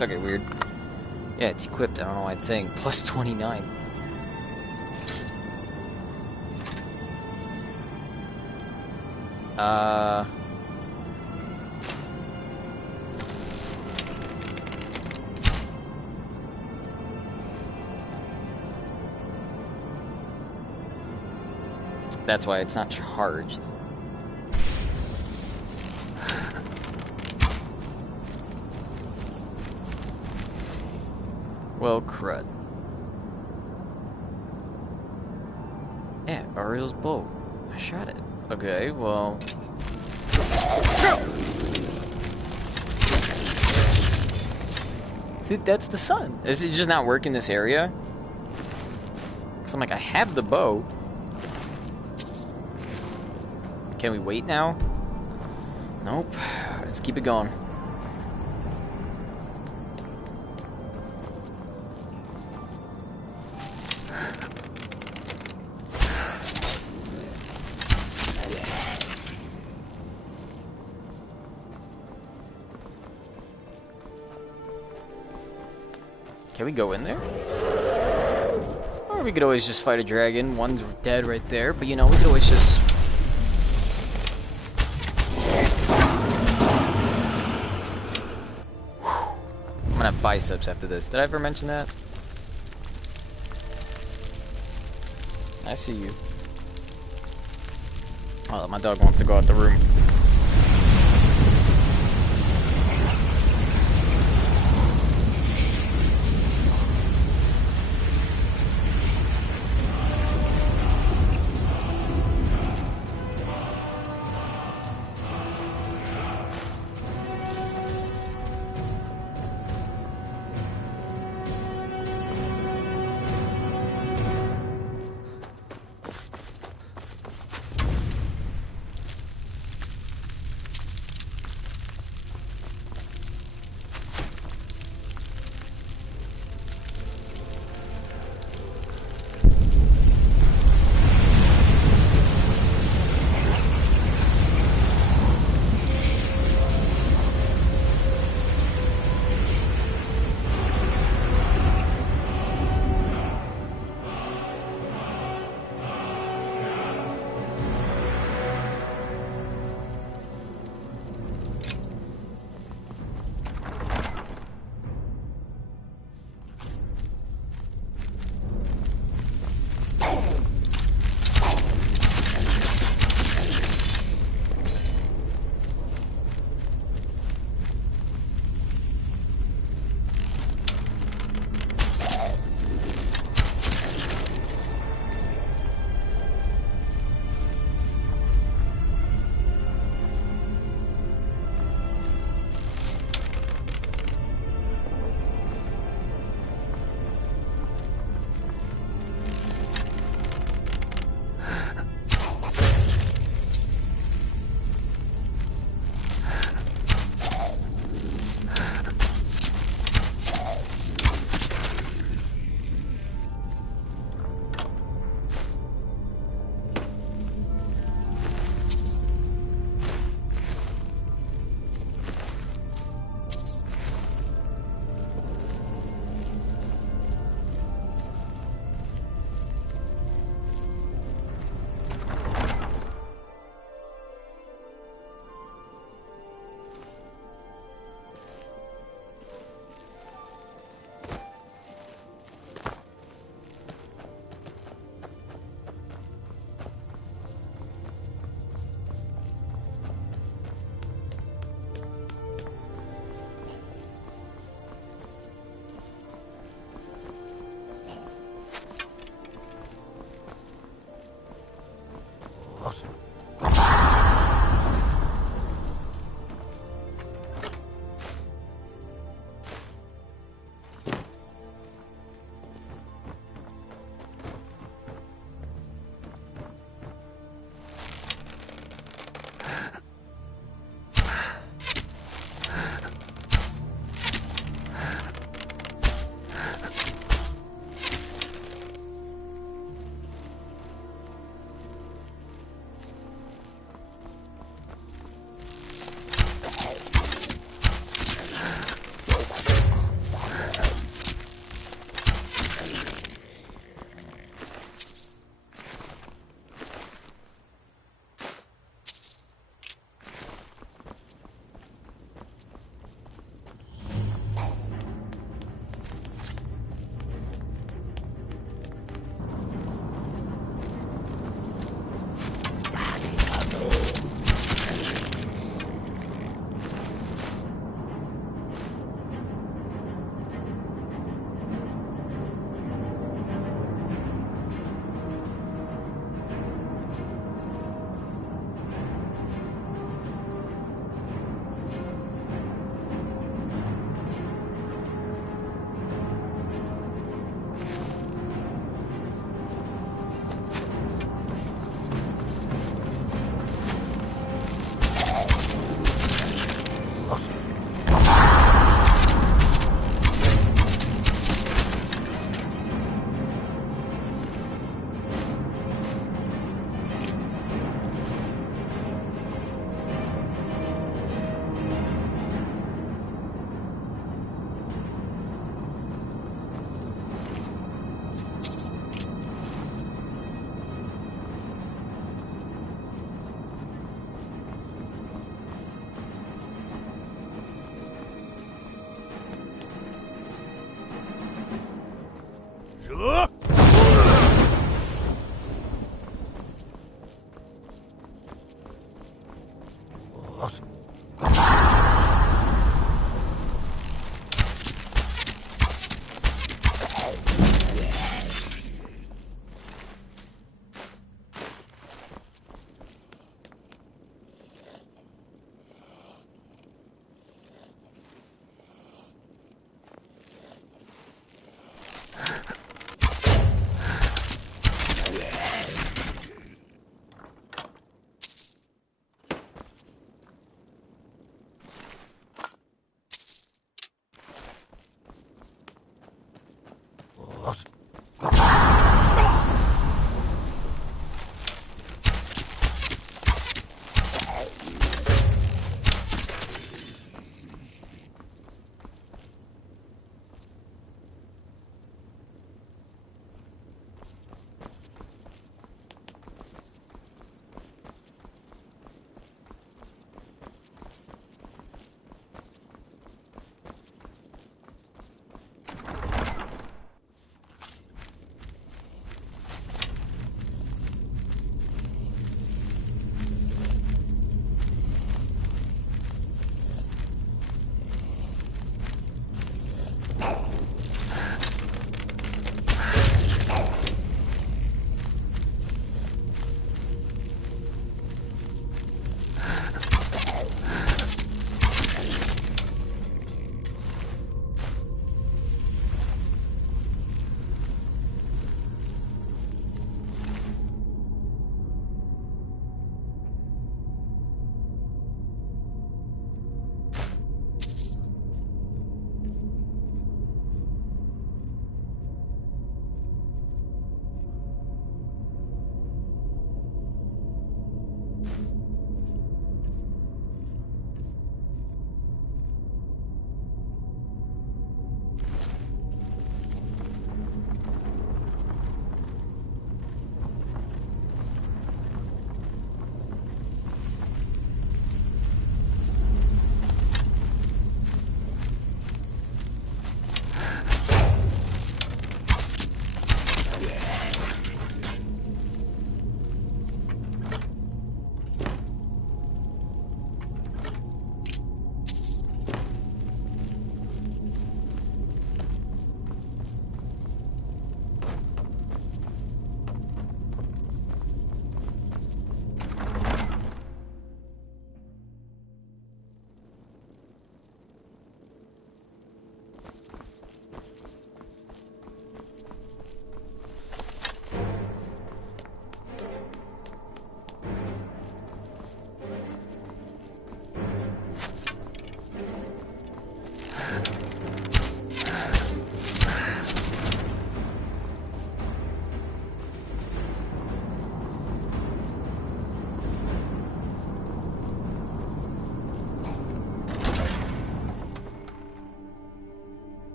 Okay, weird. Yeah, it's equipped. I don't know why it's saying plus 29. That's why it's not charged. Well, crud. Yeah, Ariel's bow. I shot it. Okay, well... See, that's the sun. Is it just not work in this area? Because I'm like, I have the bow. Can we wait now? Nope. Let's keep it going. Can we go in there? Or we could always just fight a dragon. One's dead right there, but you know, we could always just... I'm gonna have biceps after this. Did I ever mention that? I see you. Oh, my dog wants to go out the room.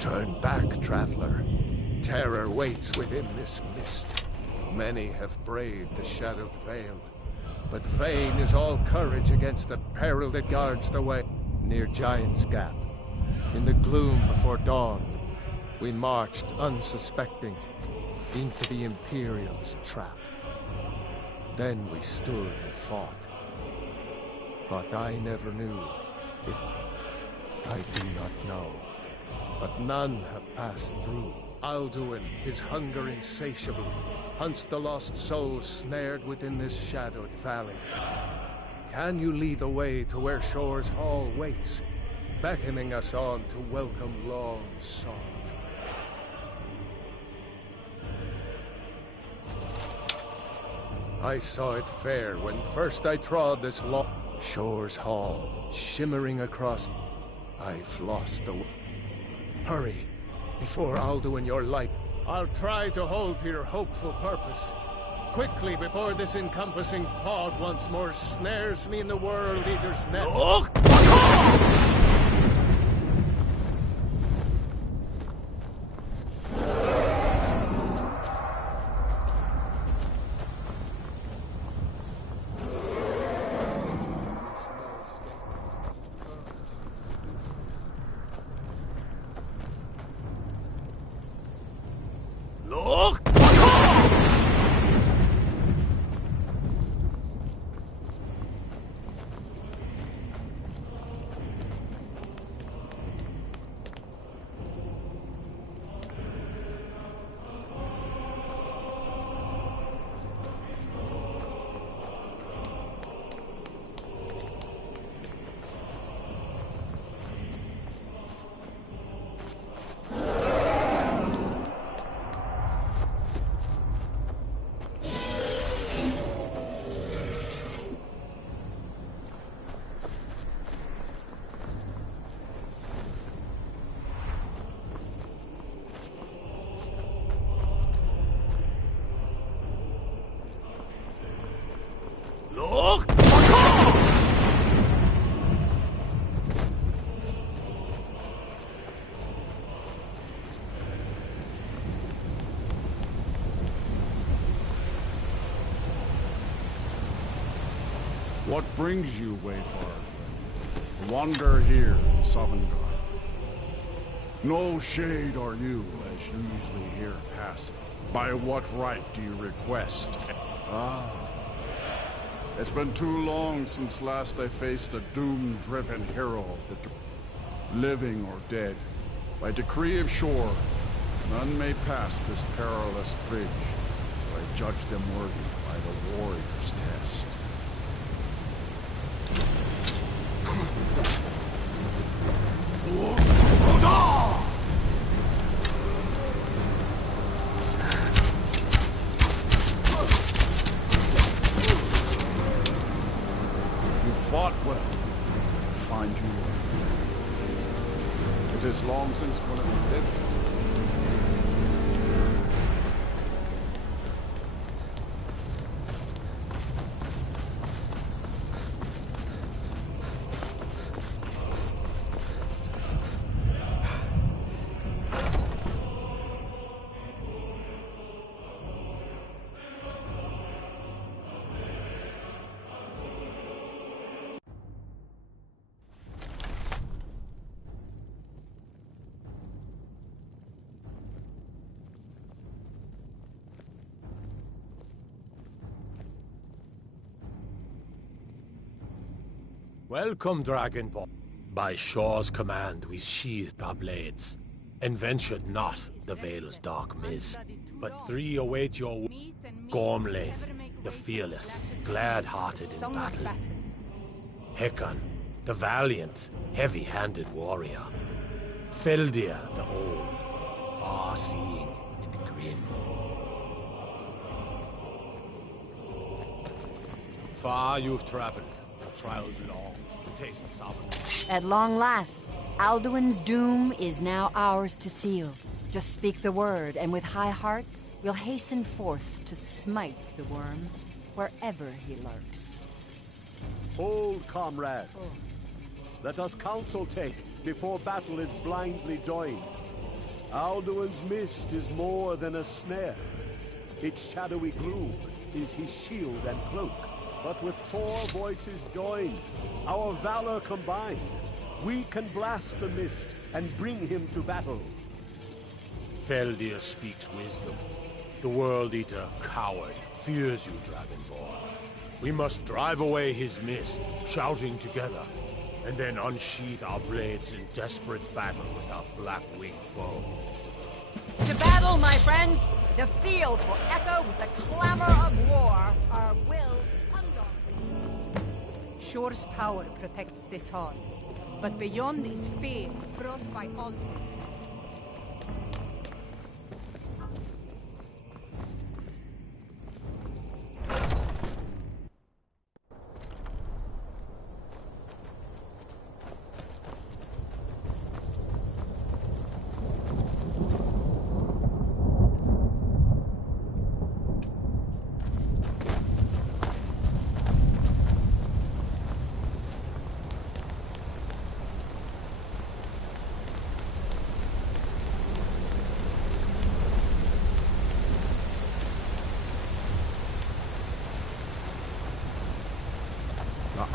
Turn back, traveler. Terror waits within this mist. Many have braved the shadowed veil, but vain is all courage against the peril that guards the way. Near Giant's Gap, in the gloom before dawn, we marched unsuspecting into the Imperial's trap. Then we stood and fought. But I never knew if... I do not know. But none have passed through. Alduin, his hunger insatiable, hunts the lost souls snared within this shadowed valley. Can you lead the way to where Shore's Hall waits, beckoning us on to welcome long sought? I saw it fair when first I trod this Shore's Hall, shimmering across. I've lost the way. Hurry, before Alduin your light. I'll try to hold to your hopeful purpose, Quickly, before this encompassing fog once more snares me in the World Eater's net. What brings you, Wayfarer? To wander here in Sovngarde. No shade are you, as usually here passing. By what right do you request? Ah. It's been too long since last I faced a doom-driven hero of the living or dead. By decree of shore, none may pass this perilous bridge till I judge them worthy by the warrior's test. You fought well. I find you well. It is long since one of you lived. Welcome, Dragonborn. By Shaw's command, we sheathed our blades, and ventured not the Vale's dark mist. But three await your Gormlaith, the fearless, glad-hearted in battle. Hekon, the valiant, heavy-handed warrior. Feldir, the old, far-seeing and grim. Far you've traveled, the trials long, to taste the sovereignty. At long last, Alduin's doom is now ours to seal. Just speak the word, and with high hearts, we'll hasten forth to smite the worm, wherever he lurks. Hold, comrades. Let us counsel take, before battle is blindly joined. Alduin's mist is more than a snare. Its shadowy gloom is his shield and cloak. But with 4 voices joined, our valor combined, we can blast the mist and bring him to battle. Feldir speaks wisdom. The World Eater, coward, fears you, Dragonborn. We must drive away his mist, shouting together, and then unsheath our blades in desperate battle with our black-winged foe. To battle, my friends! The fields will echo with the clamor of war. Our wills undaunted. Shore's power protects this hall, but beyond is fear brought by all.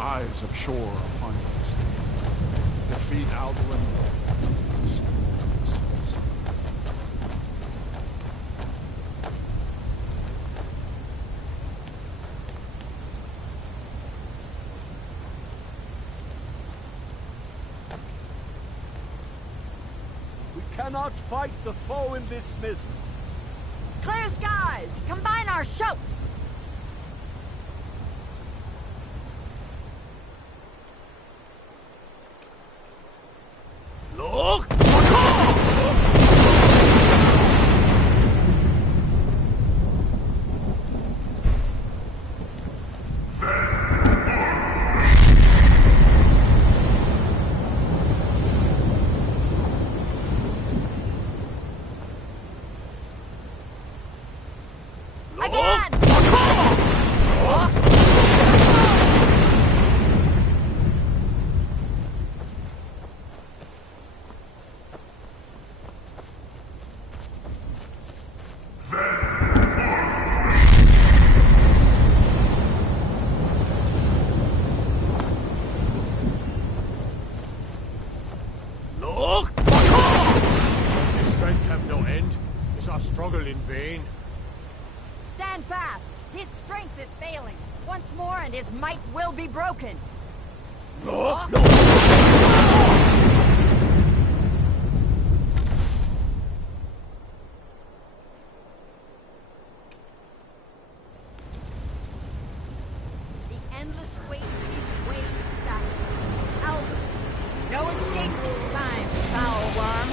eyes of Shore upon you. Defeat Alduin. Destroy this false. We cannot fight the foe in this mist. Clear skies! Combine our shouts! Look! Struggle in vain. Stand fast! His strength is failing. Once more and his might will be broken. No! The endless wait gives way to battle. Alduin, no escape this time, foul worm.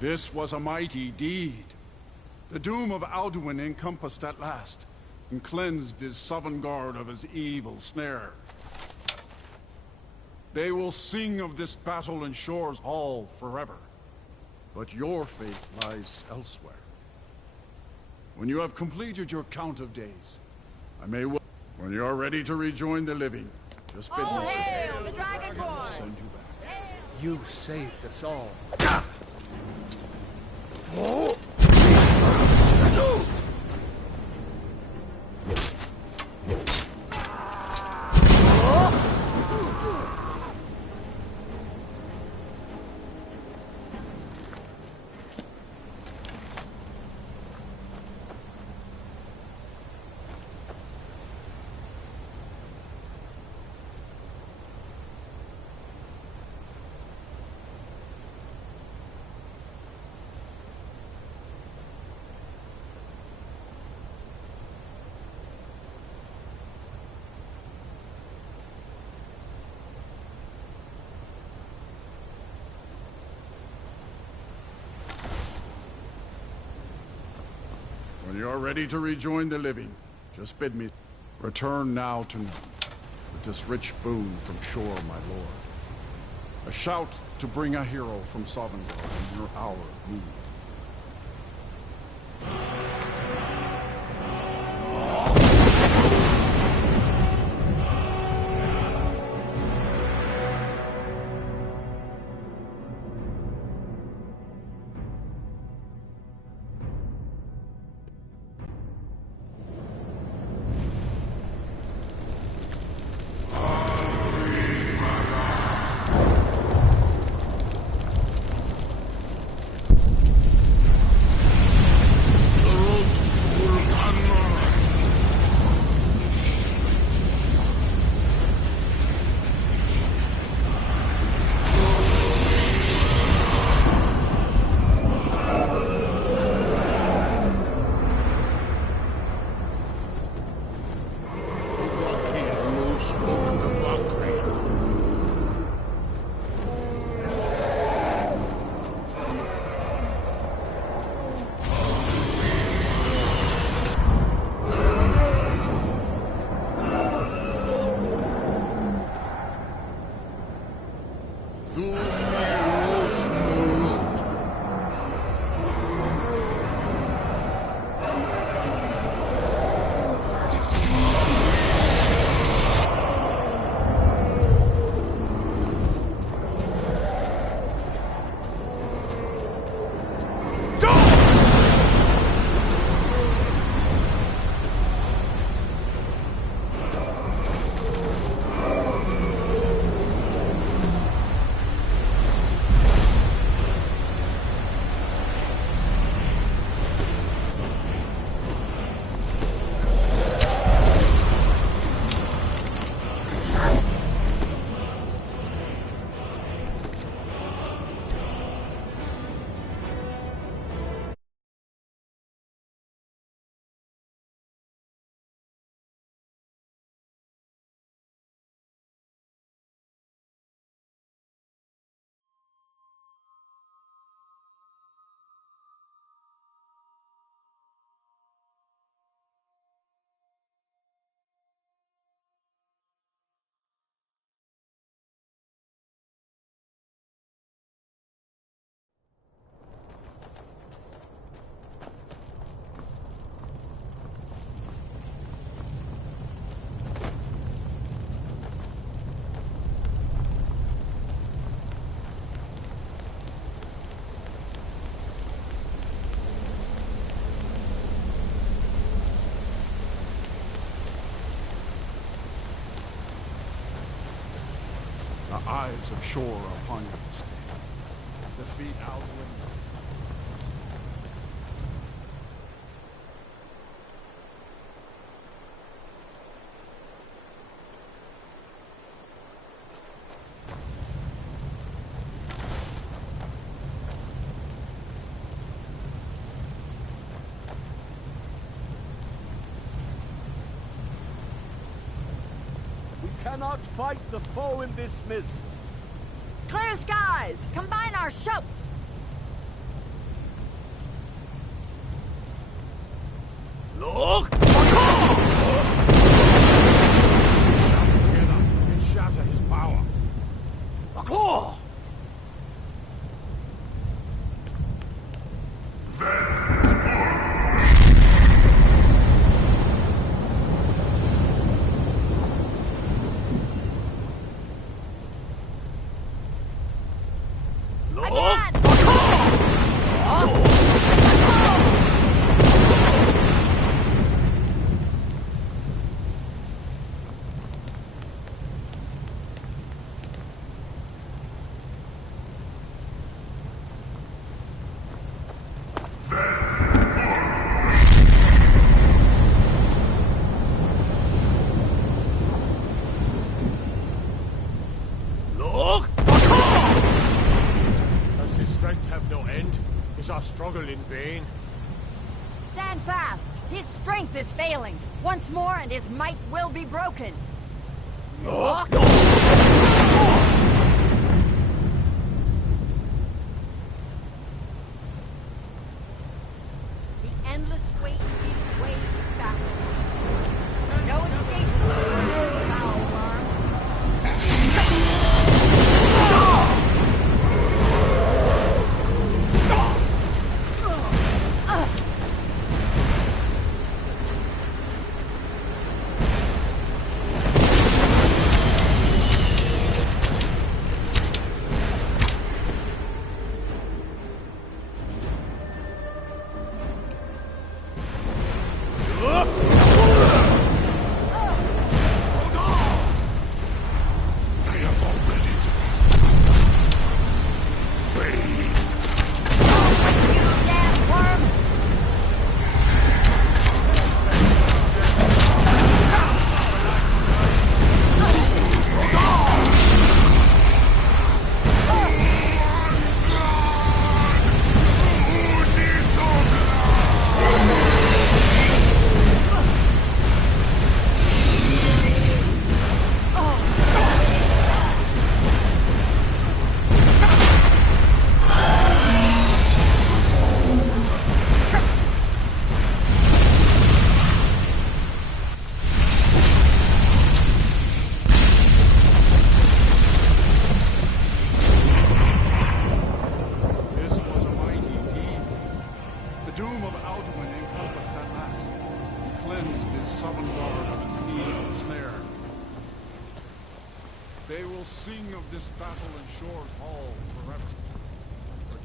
This was a mighty deed. The doom of Alduin encompassed at last, and cleansed his Sovngarde of his evil snare. They will sing of this battle in Shore's Hall forever. But your fate lies elsewhere. When you have completed your count of days, I may well... When you are ready to rejoin the living, just bid me Hail the Dragonborn! send you back. You saved us all. When you are ready to rejoin the living, just bid me. Return now to me, with this rich boon from Shore, my lord. A shout to bring a hero from Sovngarde in your hour of need. Smoke the Valkyrie. The eyes of Shore are upon you this day. Defeat Alduin. Cannot fight the foe in this mist. Clear skies! Combine our shouts! Look! Shout together and shatter his power. Akor! Struggle in vain. Stand fast! His strength is failing. Once more and his might will be broken. No. The endless wait gives way to battle. No escape from the foul worm. They will sing of this battle in Shore's Hall forever. But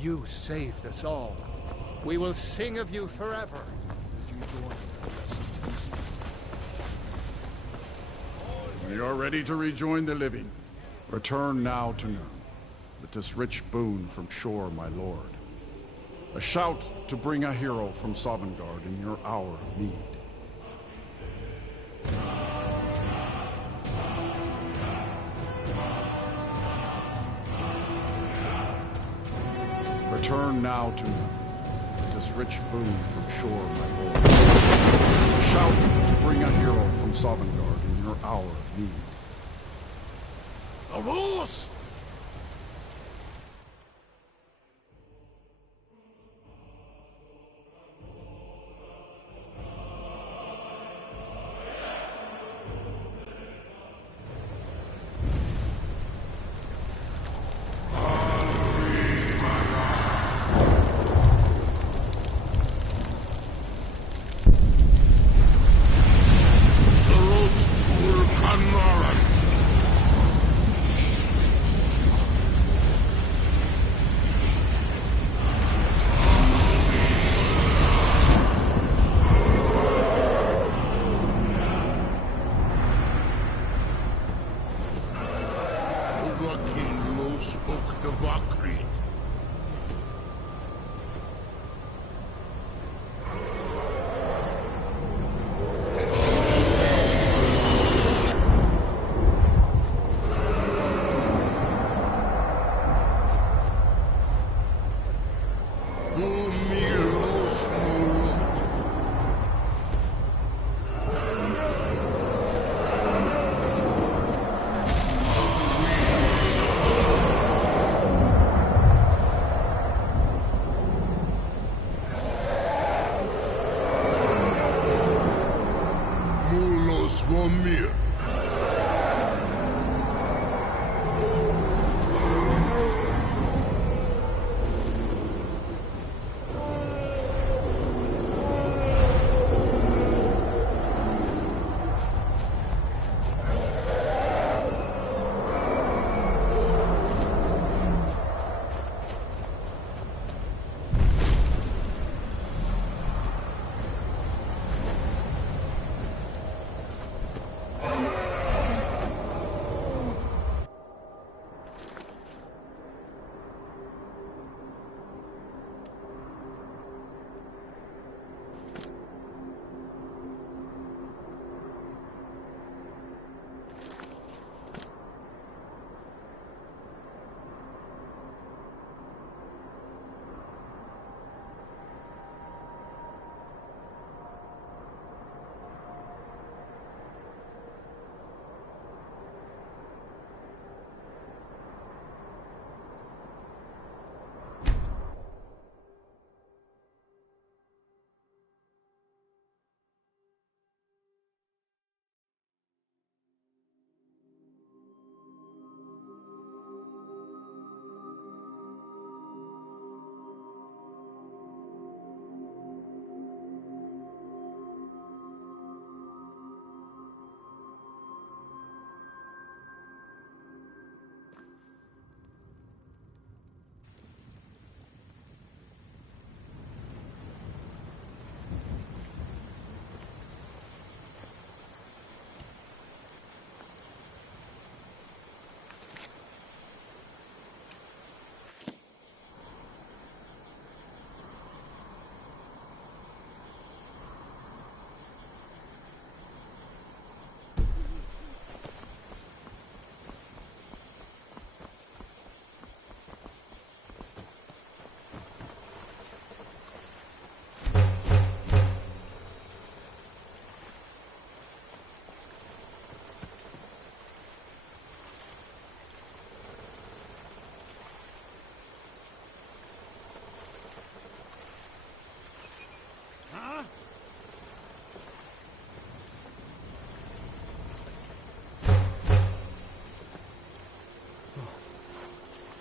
You saved us all. We will sing of you forever. Did you join the blessed feast? When you are ready to rejoin the living, return now to noon, with this rich boon from Shore, my lord. A shout to bring a hero from Sovngarde in your hour of need. Return now to noon, with this rich boon from Shore, my lord. A shout to bring a hero from Sovngarde in your hour of need. Avos! Mir.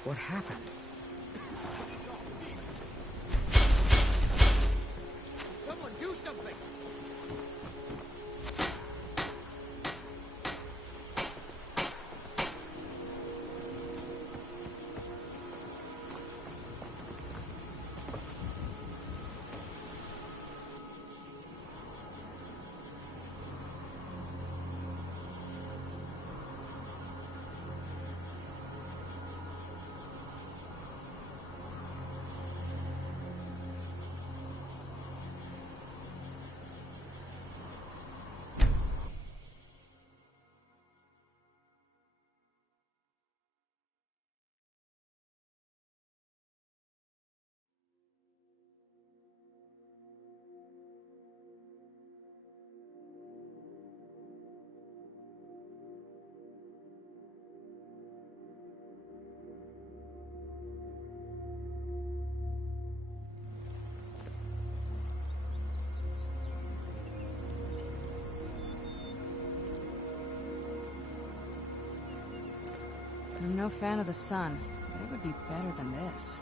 What happened? Someone do something! no fan of the sun, but it would be better than this.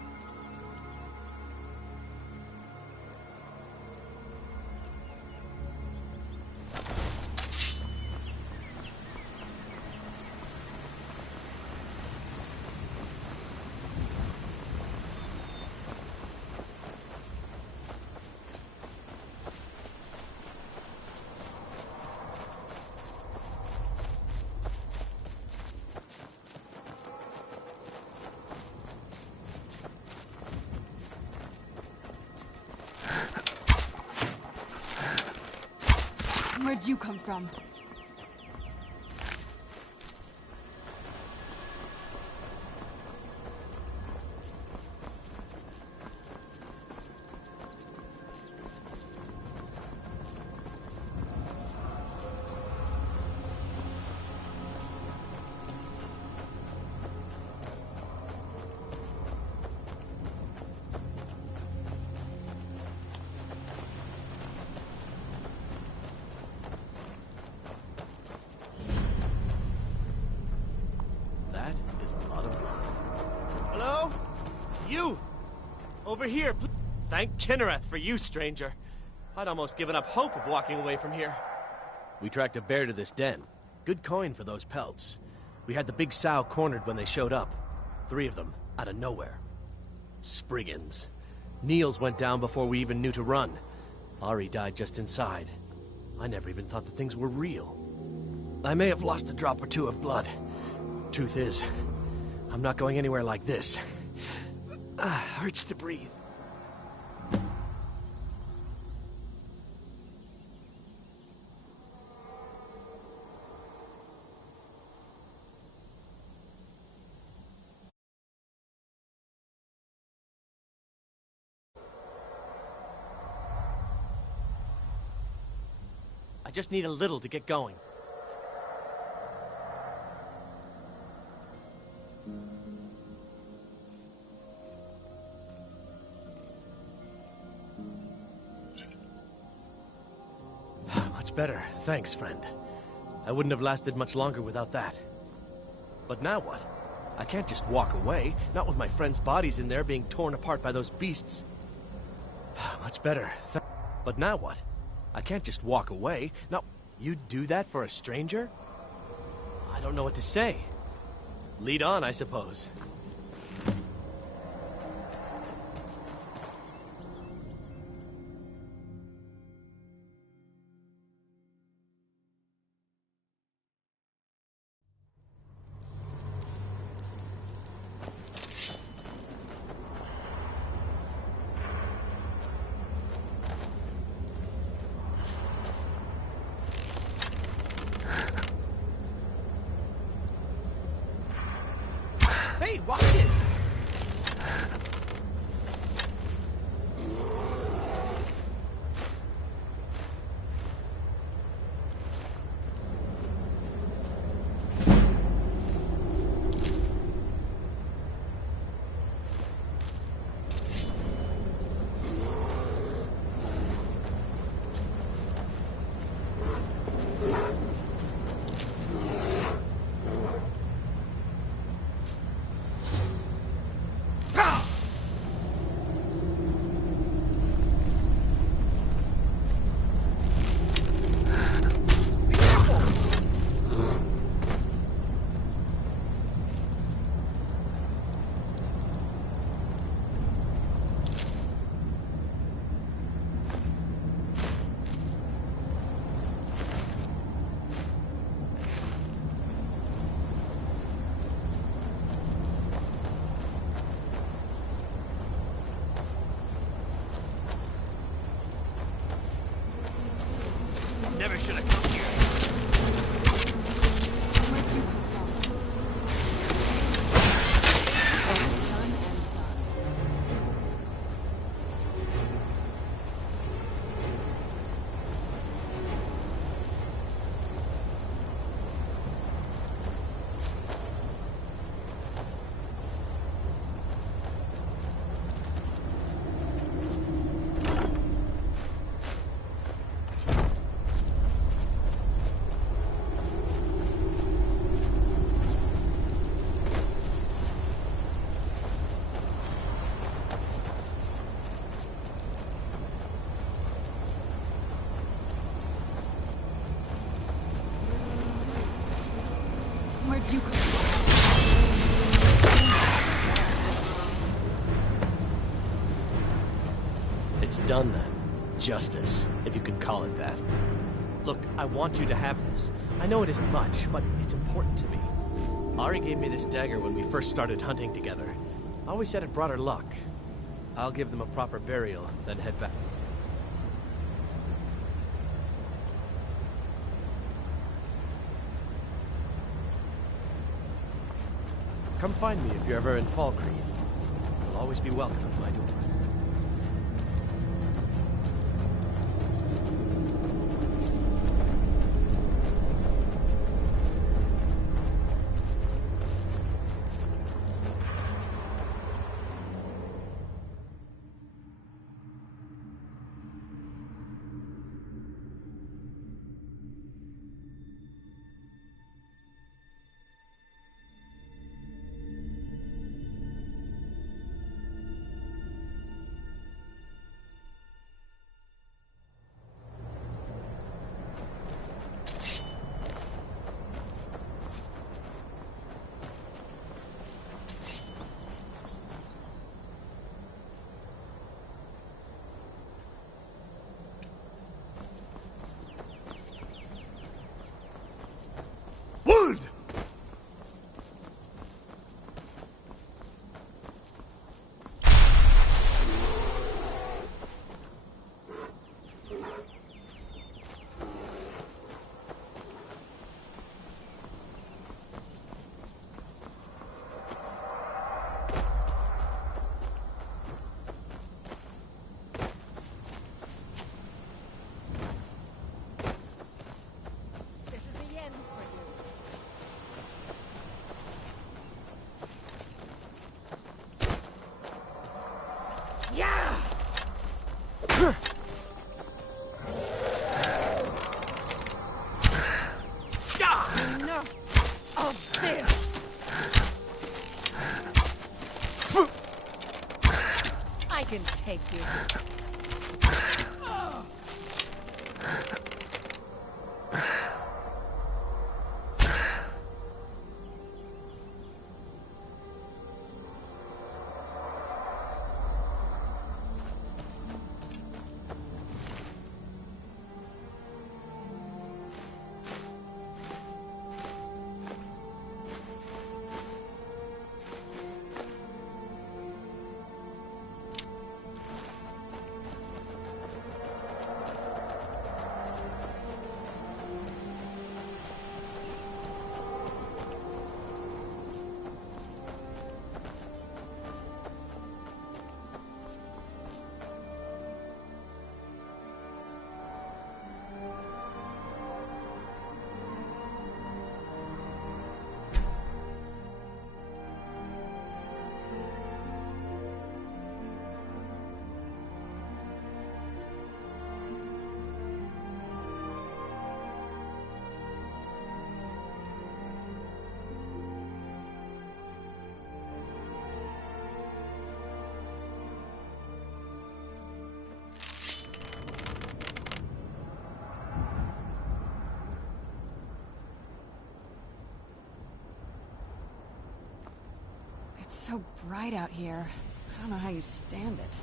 Where'd you come from? Hello? You! Over here, please. Thank Kinnereth for you, stranger. I'd almost given up hope of walking away from here. We tracked a bear to this den. Good coin for those pelts. We had the big sow cornered when they showed up. 3 of them, out of nowhere. Spriggans. Niels went down before we even knew to run. Ari died just inside. I never even thought the things were real. I may have lost a drop or 2 of blood. Truth is, I'm not going anywhere like this. Hurts to breathe. I just need a little to get going. Much better. Thanks, friend. I wouldn't have lasted much longer without that. But now what? I can't just walk away, not with my friends' bodies in there being torn apart by those beasts. Much better. But now what? I can't just walk away. Now, you'd do that for a stranger? I don't know what to say. Lead on, I suppose. Hey, watch it! Never should have come here. Where'd you come You... It's done then. Justice, if you could call it that. Look, I want you to have this. I know it isn't much, but it's important to me. Ari gave me this dagger when we first started hunting together. I always said it brought her luck. I'll give them a proper burial, then head back. Come find me if you're ever in Falkreath. You'll always be welcome at my door. I can take you. It's so bright out here. I don't know how you stand it.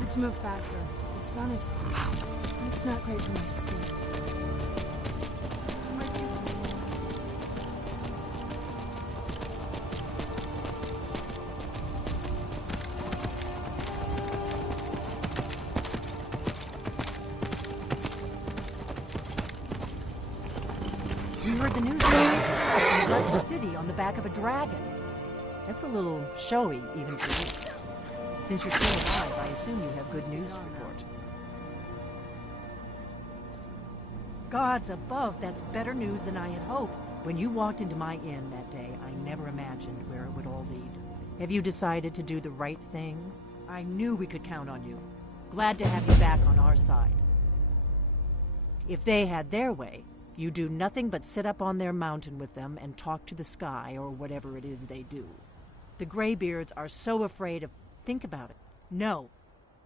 Let's move faster. The sun is... It's not great for my skin. You heard the news? You left the city on the back of a dragon. That's a little showy, even for you. Since you're still alive, I assume you have good news to report. Gods above, that's better news than I had hoped. When you walked into my inn that day, I never imagined where it would all lead. Have you decided to do the right thing? I knew we could count on you. Glad to have you back on our side. If they had their way, you do nothing but sit up on their mountain with them and talk to the sky or whatever it is they do. The Greybeards are so afraid of... Think about it. No.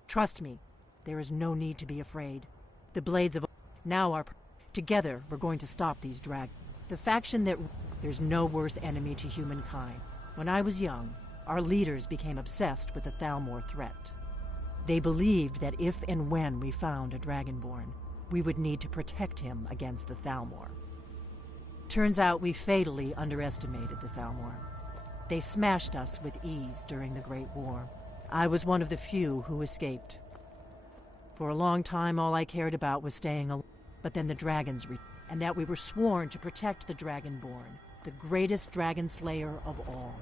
Trust me. There is no need to be afraid. The Blades of... Now are... Together, we're going to stop these dragons. The faction that... There's no worse enemy to humankind. When I was young, our leaders became obsessed with the Thalmor threat. They believed that if and when we found a Dragonborn, we would need to protect him against the Thalmor. Turns out we fatally underestimated the Thalmor. They smashed us with ease during the Great War. I was one of the few who escaped. For a long time, all I cared about was staying alive. But then the dragons and that we were sworn to protect the Dragonborn, the greatest dragon slayer of all.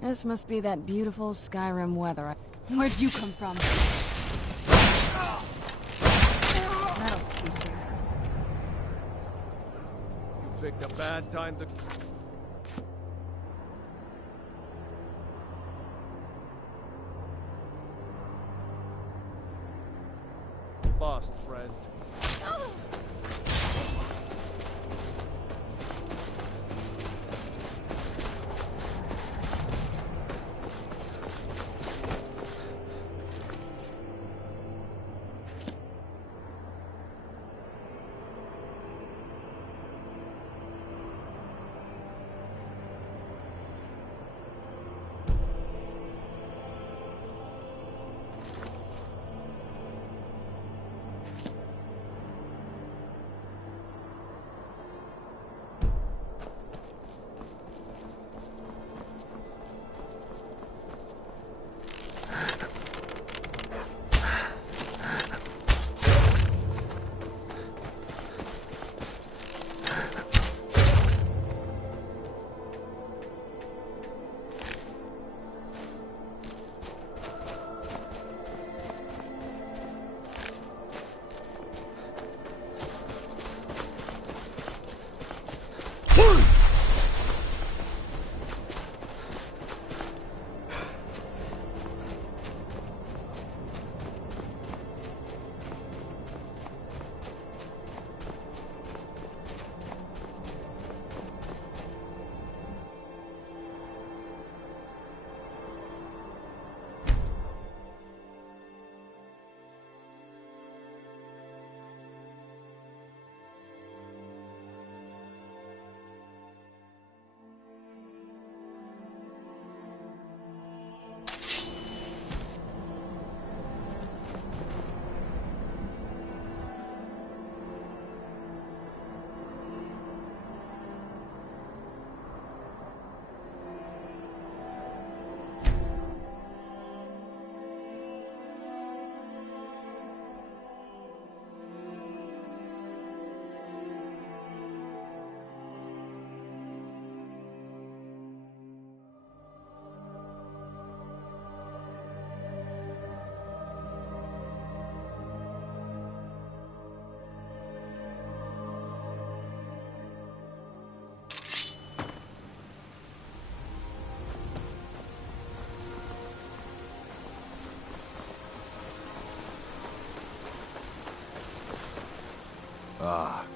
This must be that beautiful Skyrim weather. Where'd you come from? That'll teach you. You picked a bad time to... Lost, friend.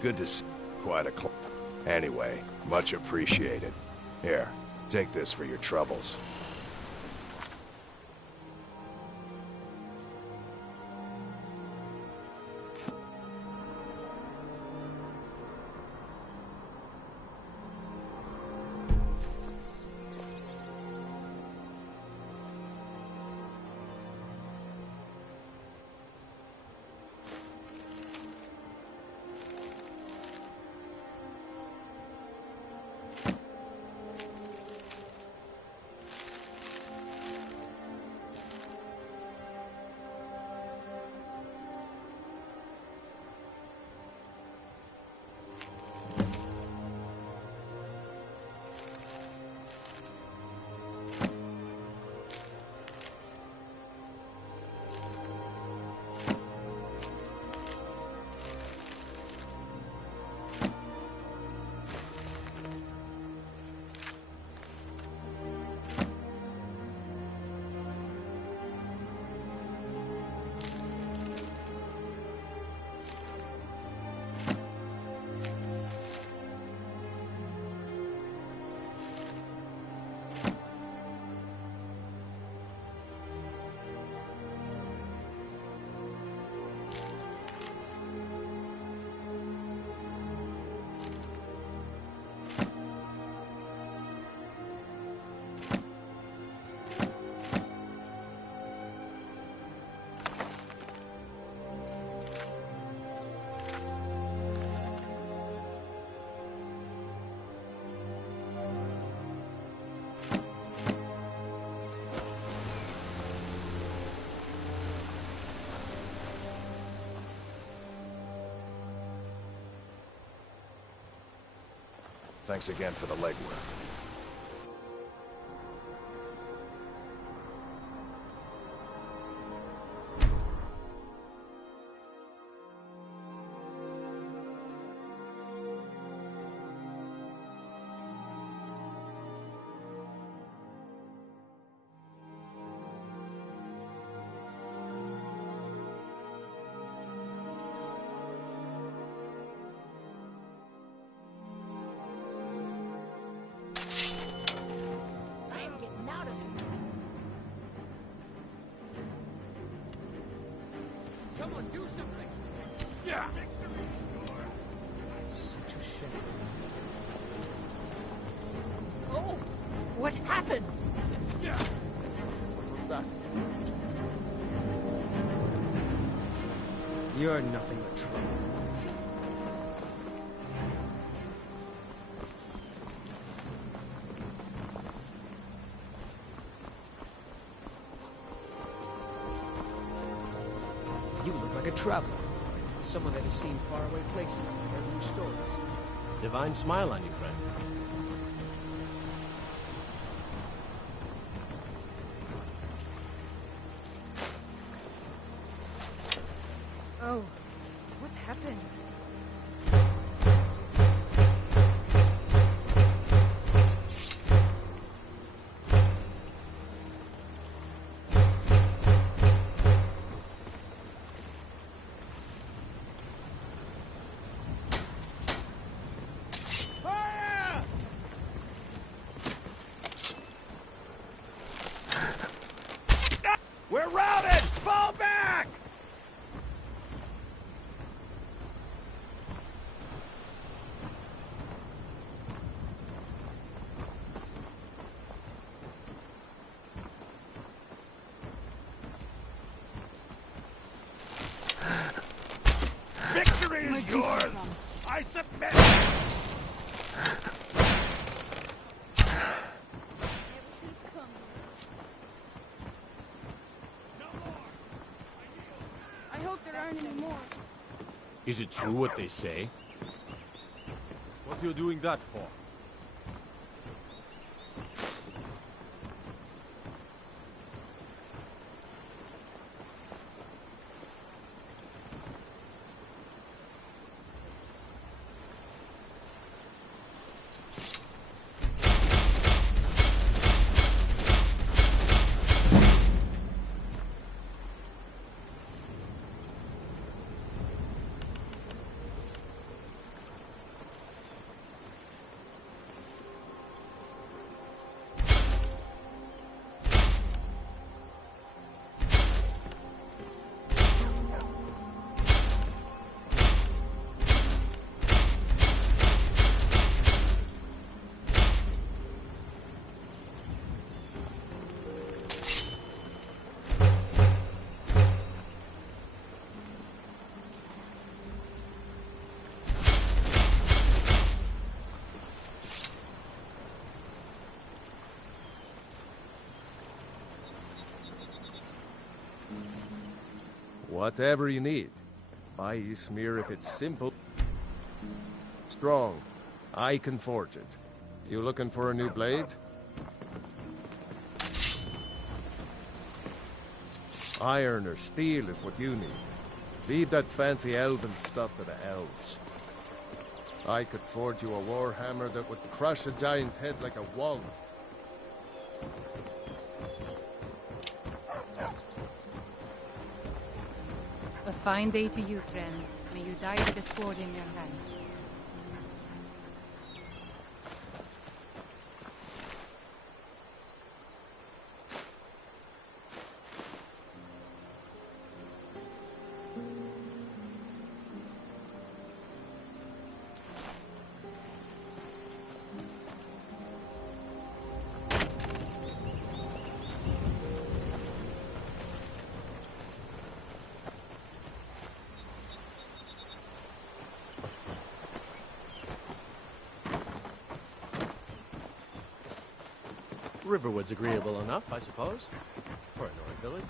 Good to see. Quite a Anyway, much appreciated. Here, take this for your troubles. Thanks again for the legwork. Someone do something! Yeah! Such a shame. Oh! What happened? Yeah! What was that? You're nothing but trouble. You look like a traveler. Someone that has seen faraway places and heard new stories. Divine smile on you, friend. Oh, what happened? We're routed! Fall back! Victory is yours! I submit! I hope there aren't any more. Is it true what they say? What are you doing that for? Whatever you need. Buy Ysmir if it's simple. Strong. I can forge it. You looking for a new blade? Iron or steel is what you need. Leave that fancy elven stuff to the elves. I could forge you a warhammer that would crush a giant's head like a walnut. A fine day to you, friend. May you die with a sword in your hands. Riverwood's agreeable enough, I suppose, for a North village.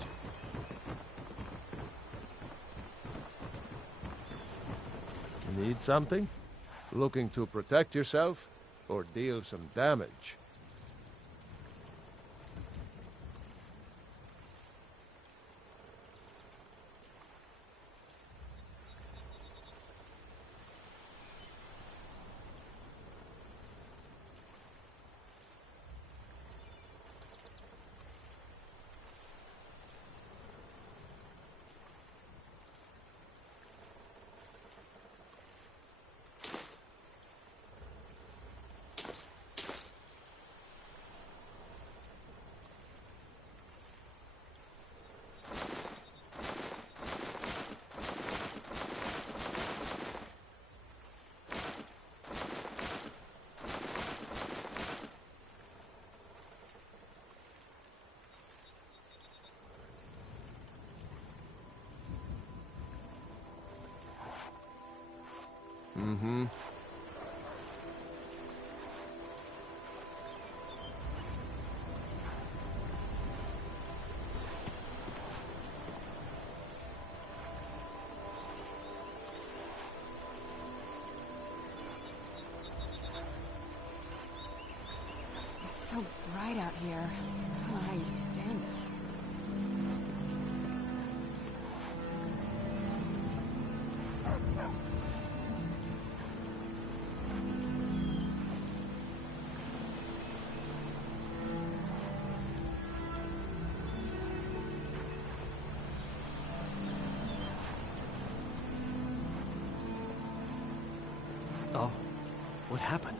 Need something? Looking to protect yourself or deal some damage? Mm-hmm. It's so bright out here. I don't know how you stand it. Oh, what happened?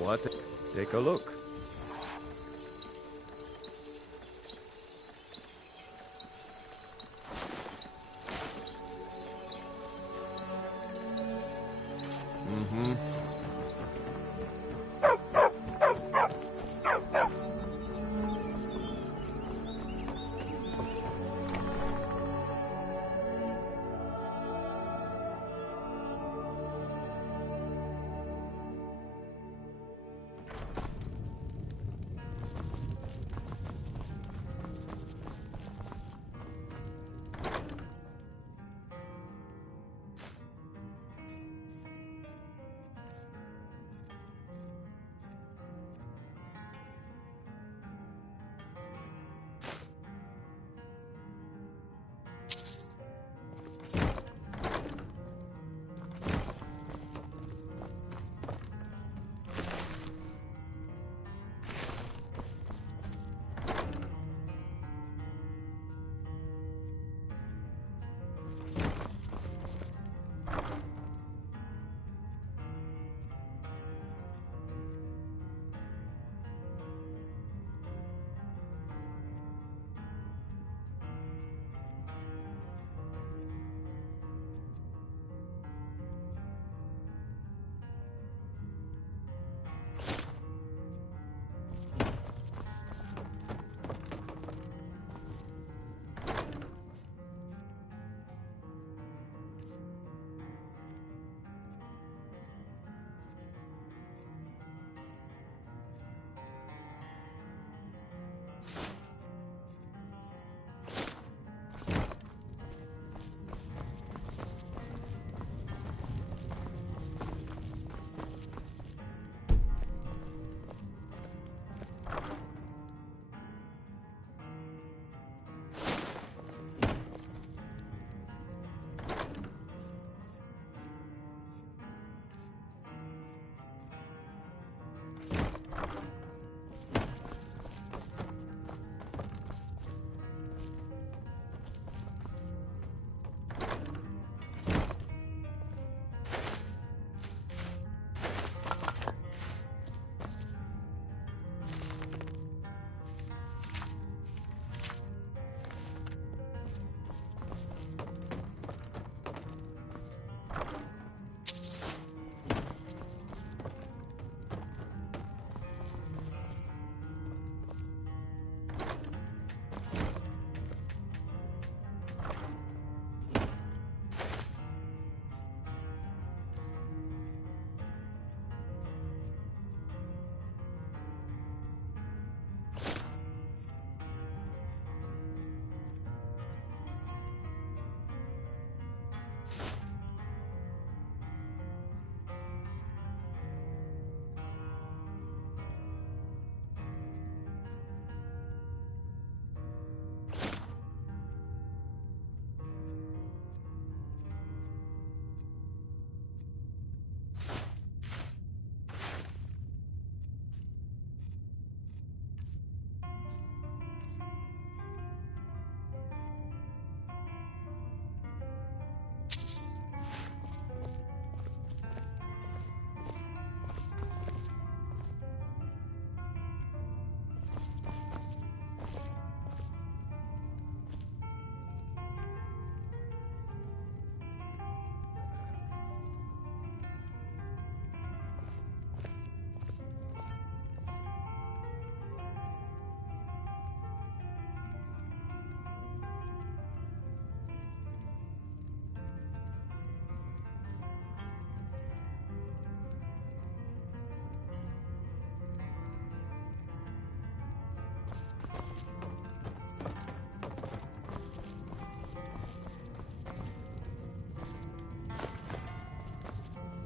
What? Take a look. Mm-hmm.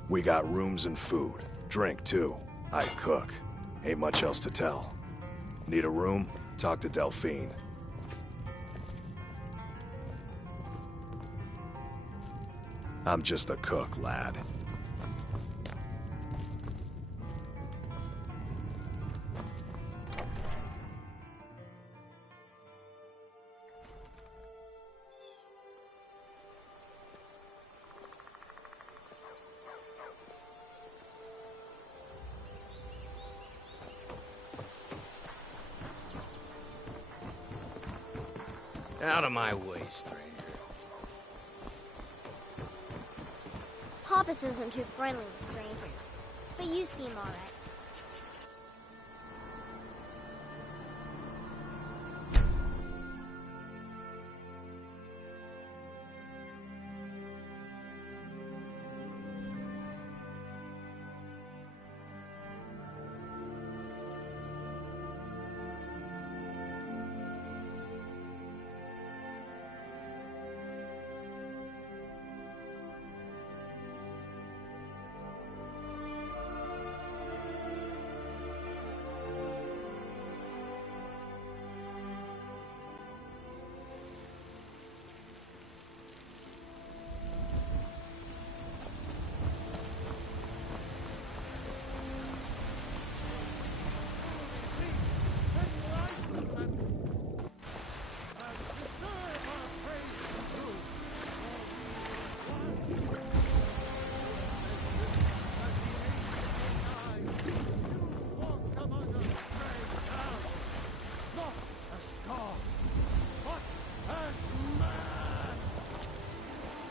We got rooms and food. Drink, too. I cook. Ain't much else to tell. Need a room? Talk to Delphine. I'm just a cook, lad. Out of my way, stranger. Papas isn't too friendly with strangers, but you seem alright.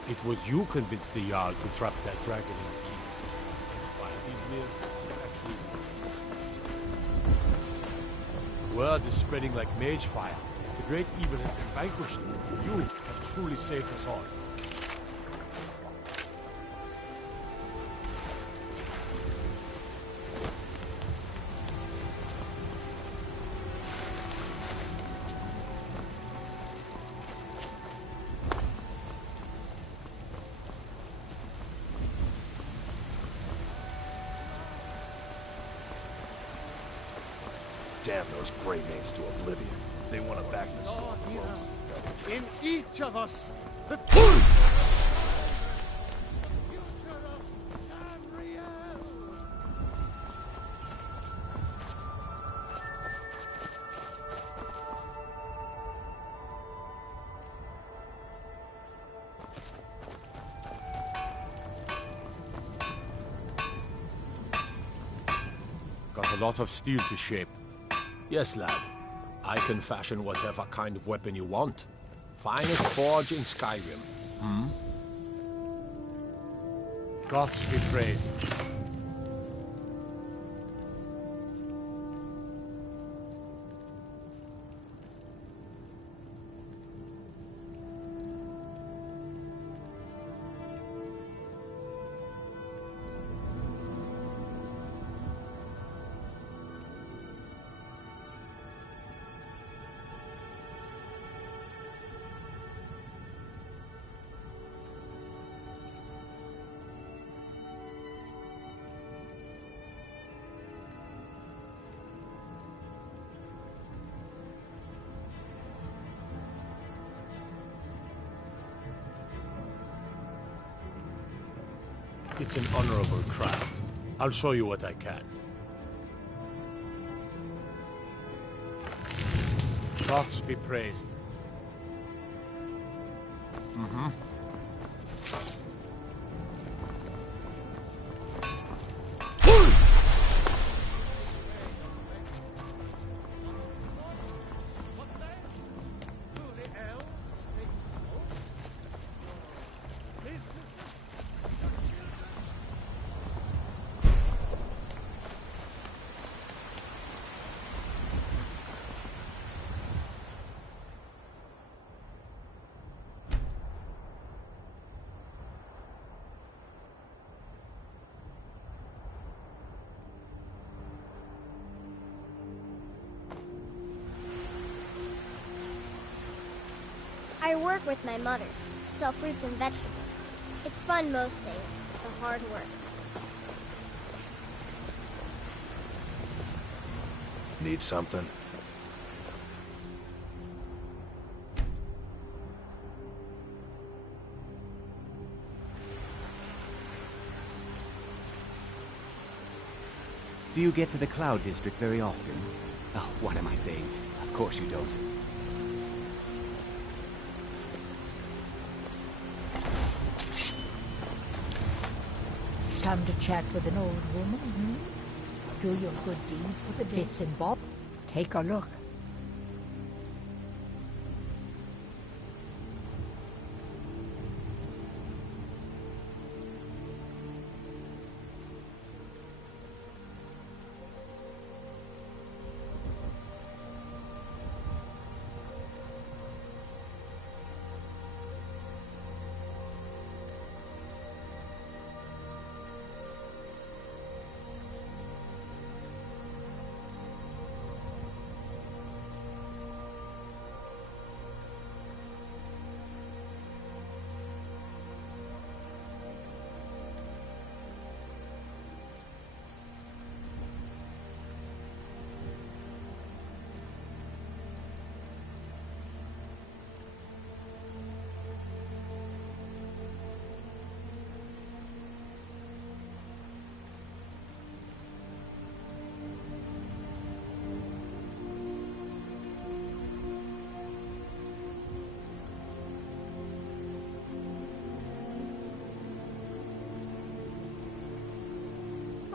It was you convinced the Jarl to trap that dragon in the keep. That's why he's near. Word is spreading like mage fire. The great evil has been vanquished. You have truly saved us all. Damn those great names to oblivion. They want to back the school close. In each of us, the Got a lot of steel to shape. Yes, lad. I can fashion whatever kind of weapon you want. Finest forge in Skyrim. Hmm? gods be praised. It's an honorable craft. I'll show you what I can. Gods be praised. Mm-hmm. I work with my mother, sell fruits and vegetables. It's fun most days, the hard work. Need something? Do you get to the Cloud District very often? Oh, what am I saying? Of course you don't. Come to chat with an old woman, hmm? Do your good deed for the bits and bobs. Take a look.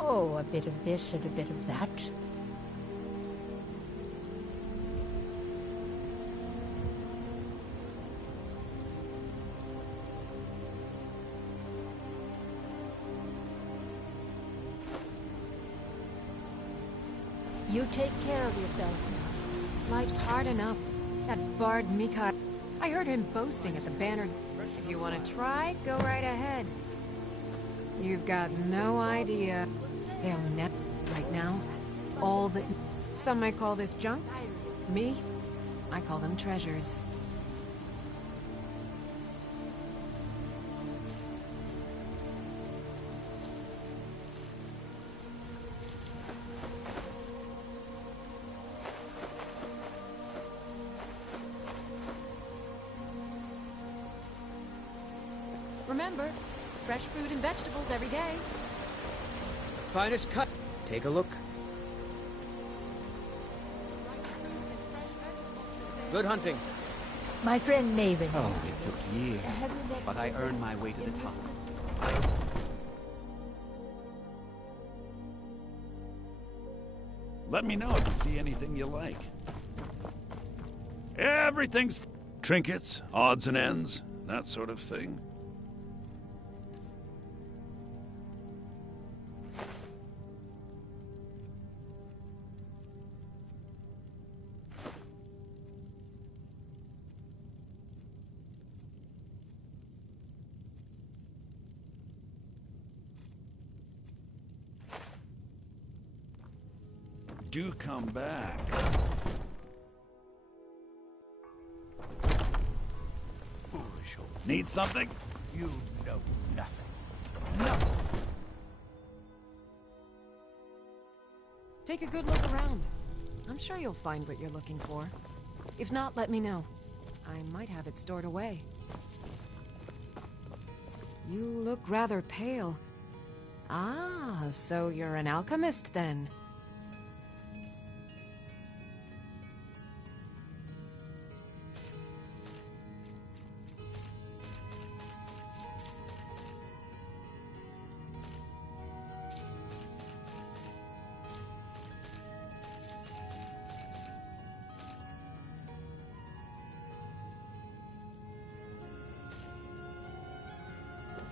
Oh, a bit of this and a bit of that. You take care of yourself now. Life's hard enough. That bard Mika, I heard him boasting at the banner. If you want to try, go right ahead. You've got no idea. They'll never. Right now, all that. Some might call this junk. Me, I call them treasures. Remember, fresh fruit and vegetables every day. Finest cut. Take a look. Good hunting. My friend Maven. Oh, it took years, but I earned my way to the top. Let me know if you see anything you like. Everything's trinkets, odds and ends, that sort of thing. Do come back. Foolish old. Need something? You know nothing. Nothing. Take a good look around. I'm sure you'll find what you're looking for. If not, let me know. I might have it stored away. You look rather pale. Ah, so you're an alchemist then.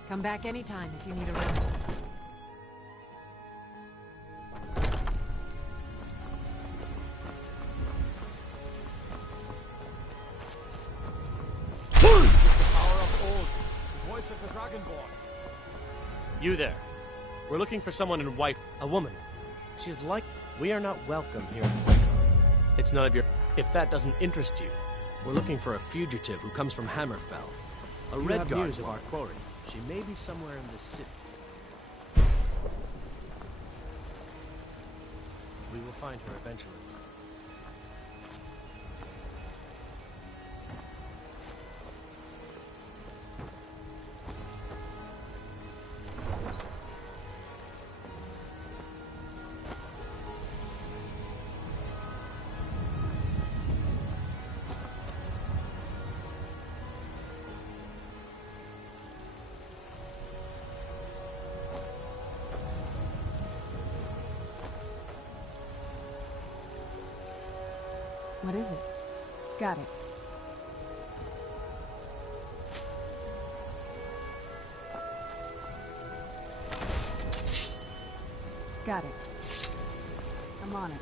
Come back anytime if you need a ride. Power of old, the voice of the Dragonborn. You there. We're looking for someone in white. A woman. She's like... We are not welcome here in White. It's none of your... If that doesn't interest you, we're looking for a fugitive who comes from Hammerfell. A red guard of our quarry. She may be somewhere in this city. We will find her eventually. What is it? Got it. Got it. I'm on it.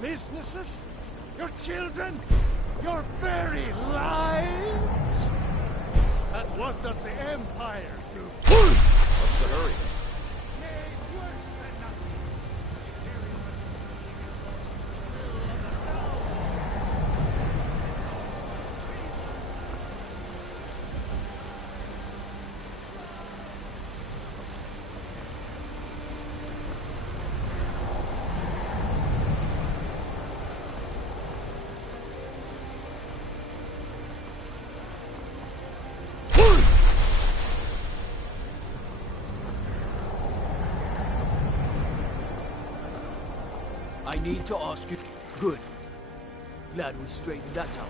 Businesses? Your children? Your very lives? And what does the Empire do? What's the hurry? I need to ask you... Good. Glad we straightened that out.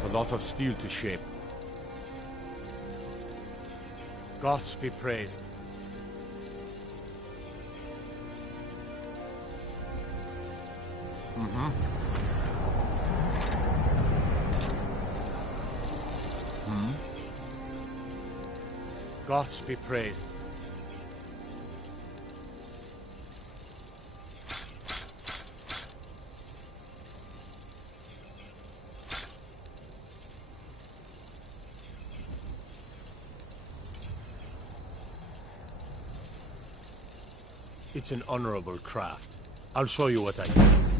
got a lot of steel to shape. Gods be praised. Gods be praised. It's an honorable craft. I'll show you what I can.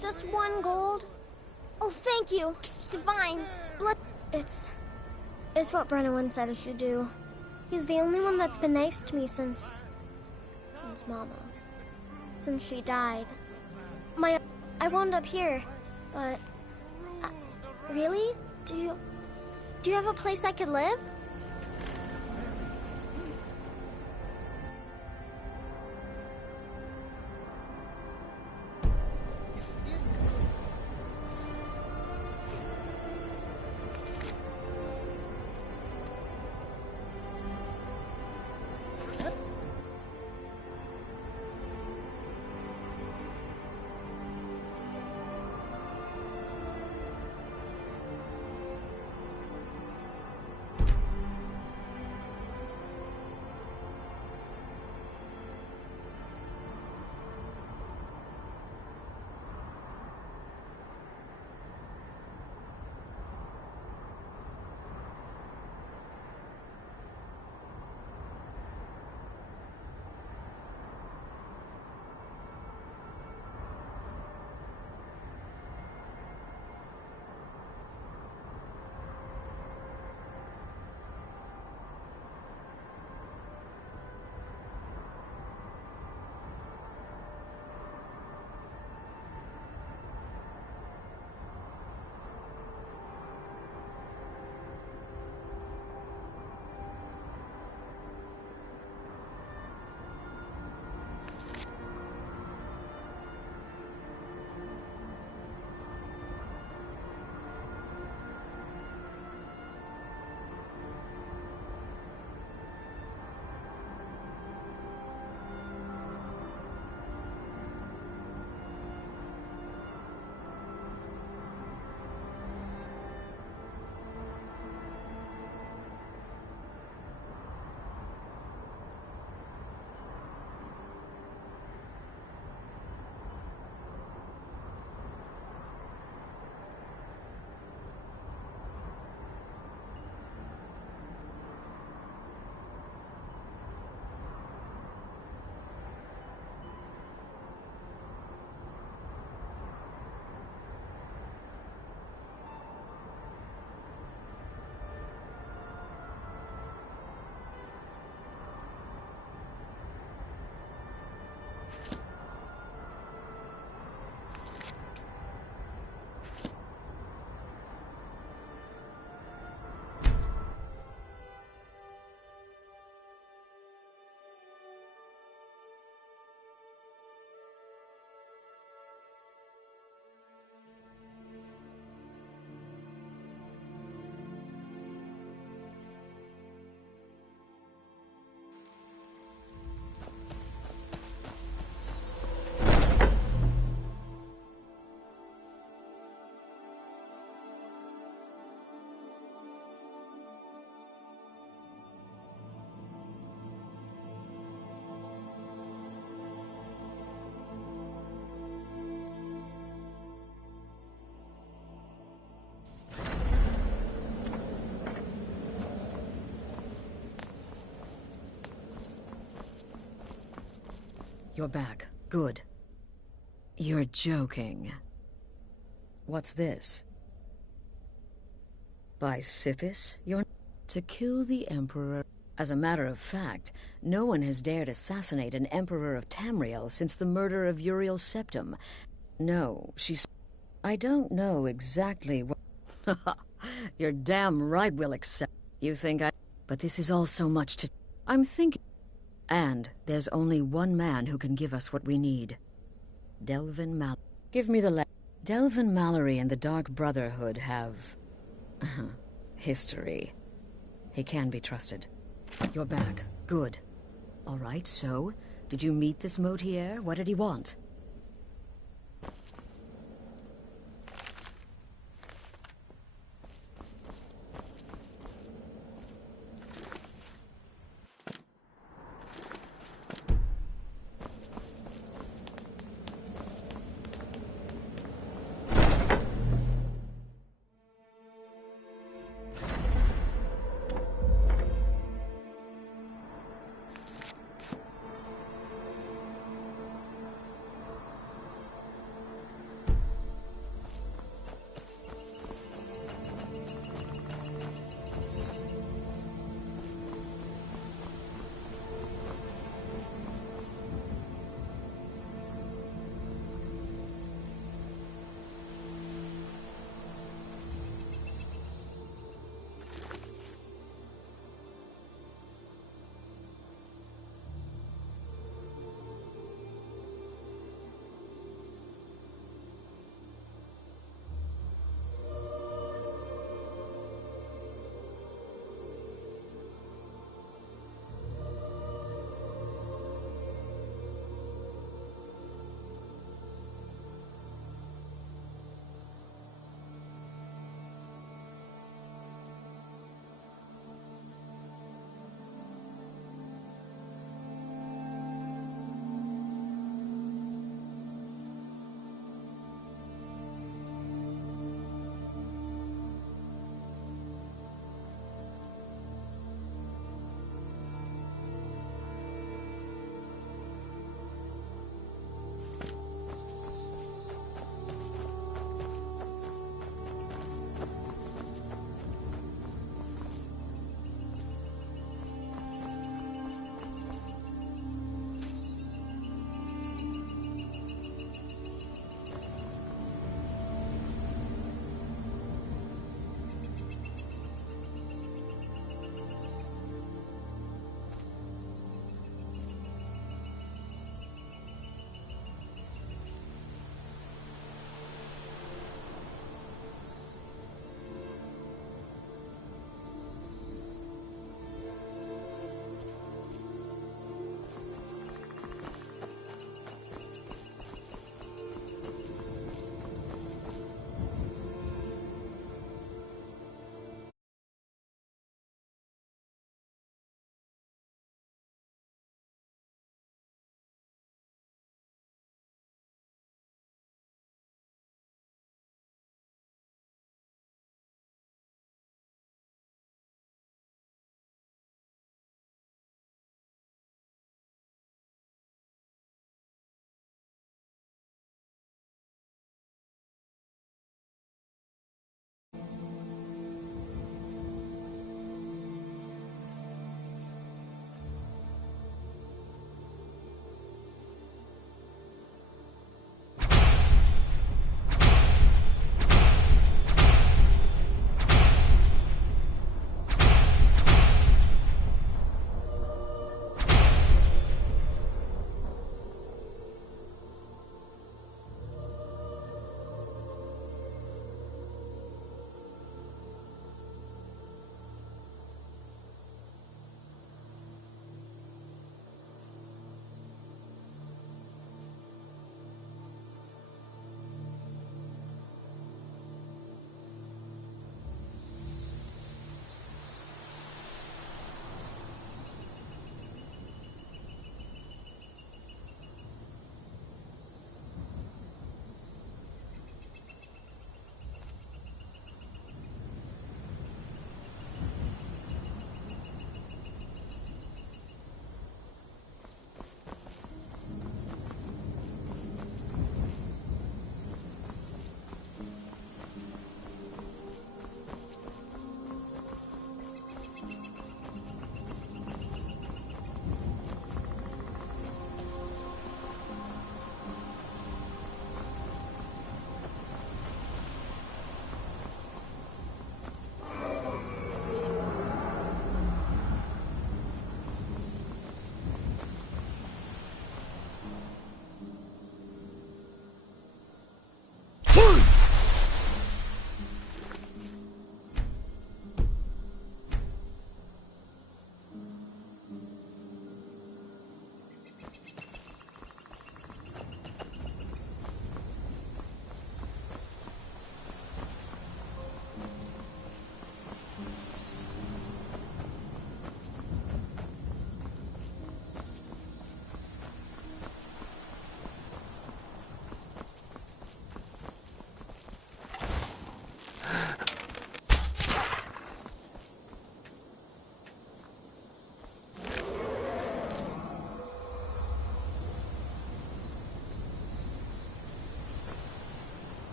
Just 1 gold? Oh, thank you. Divines. Blood. It's what said I should do. He's the only one that's been nice to me since Mama. Since she died. I wound up here, but... really? Do you have a place I could live? You're back. Good. You're joking. What's this? By Sithis, you're... To kill the Emperor... As a matter of fact, no one has dared assassinate an Emperor of Tamriel since the murder of Uriel Septim. No, she's... I don't know exactly what... You're damn right we'll accept... You think I... But this is all so much to... I'm thinking... And there's only one man who can give us what we need. Delvin Mallory. Give me the Delvin Mallory and the Dark Brotherhood have... history. He can be trusted. You're back. Good. All right, so, did you meet this Motier? What did he want?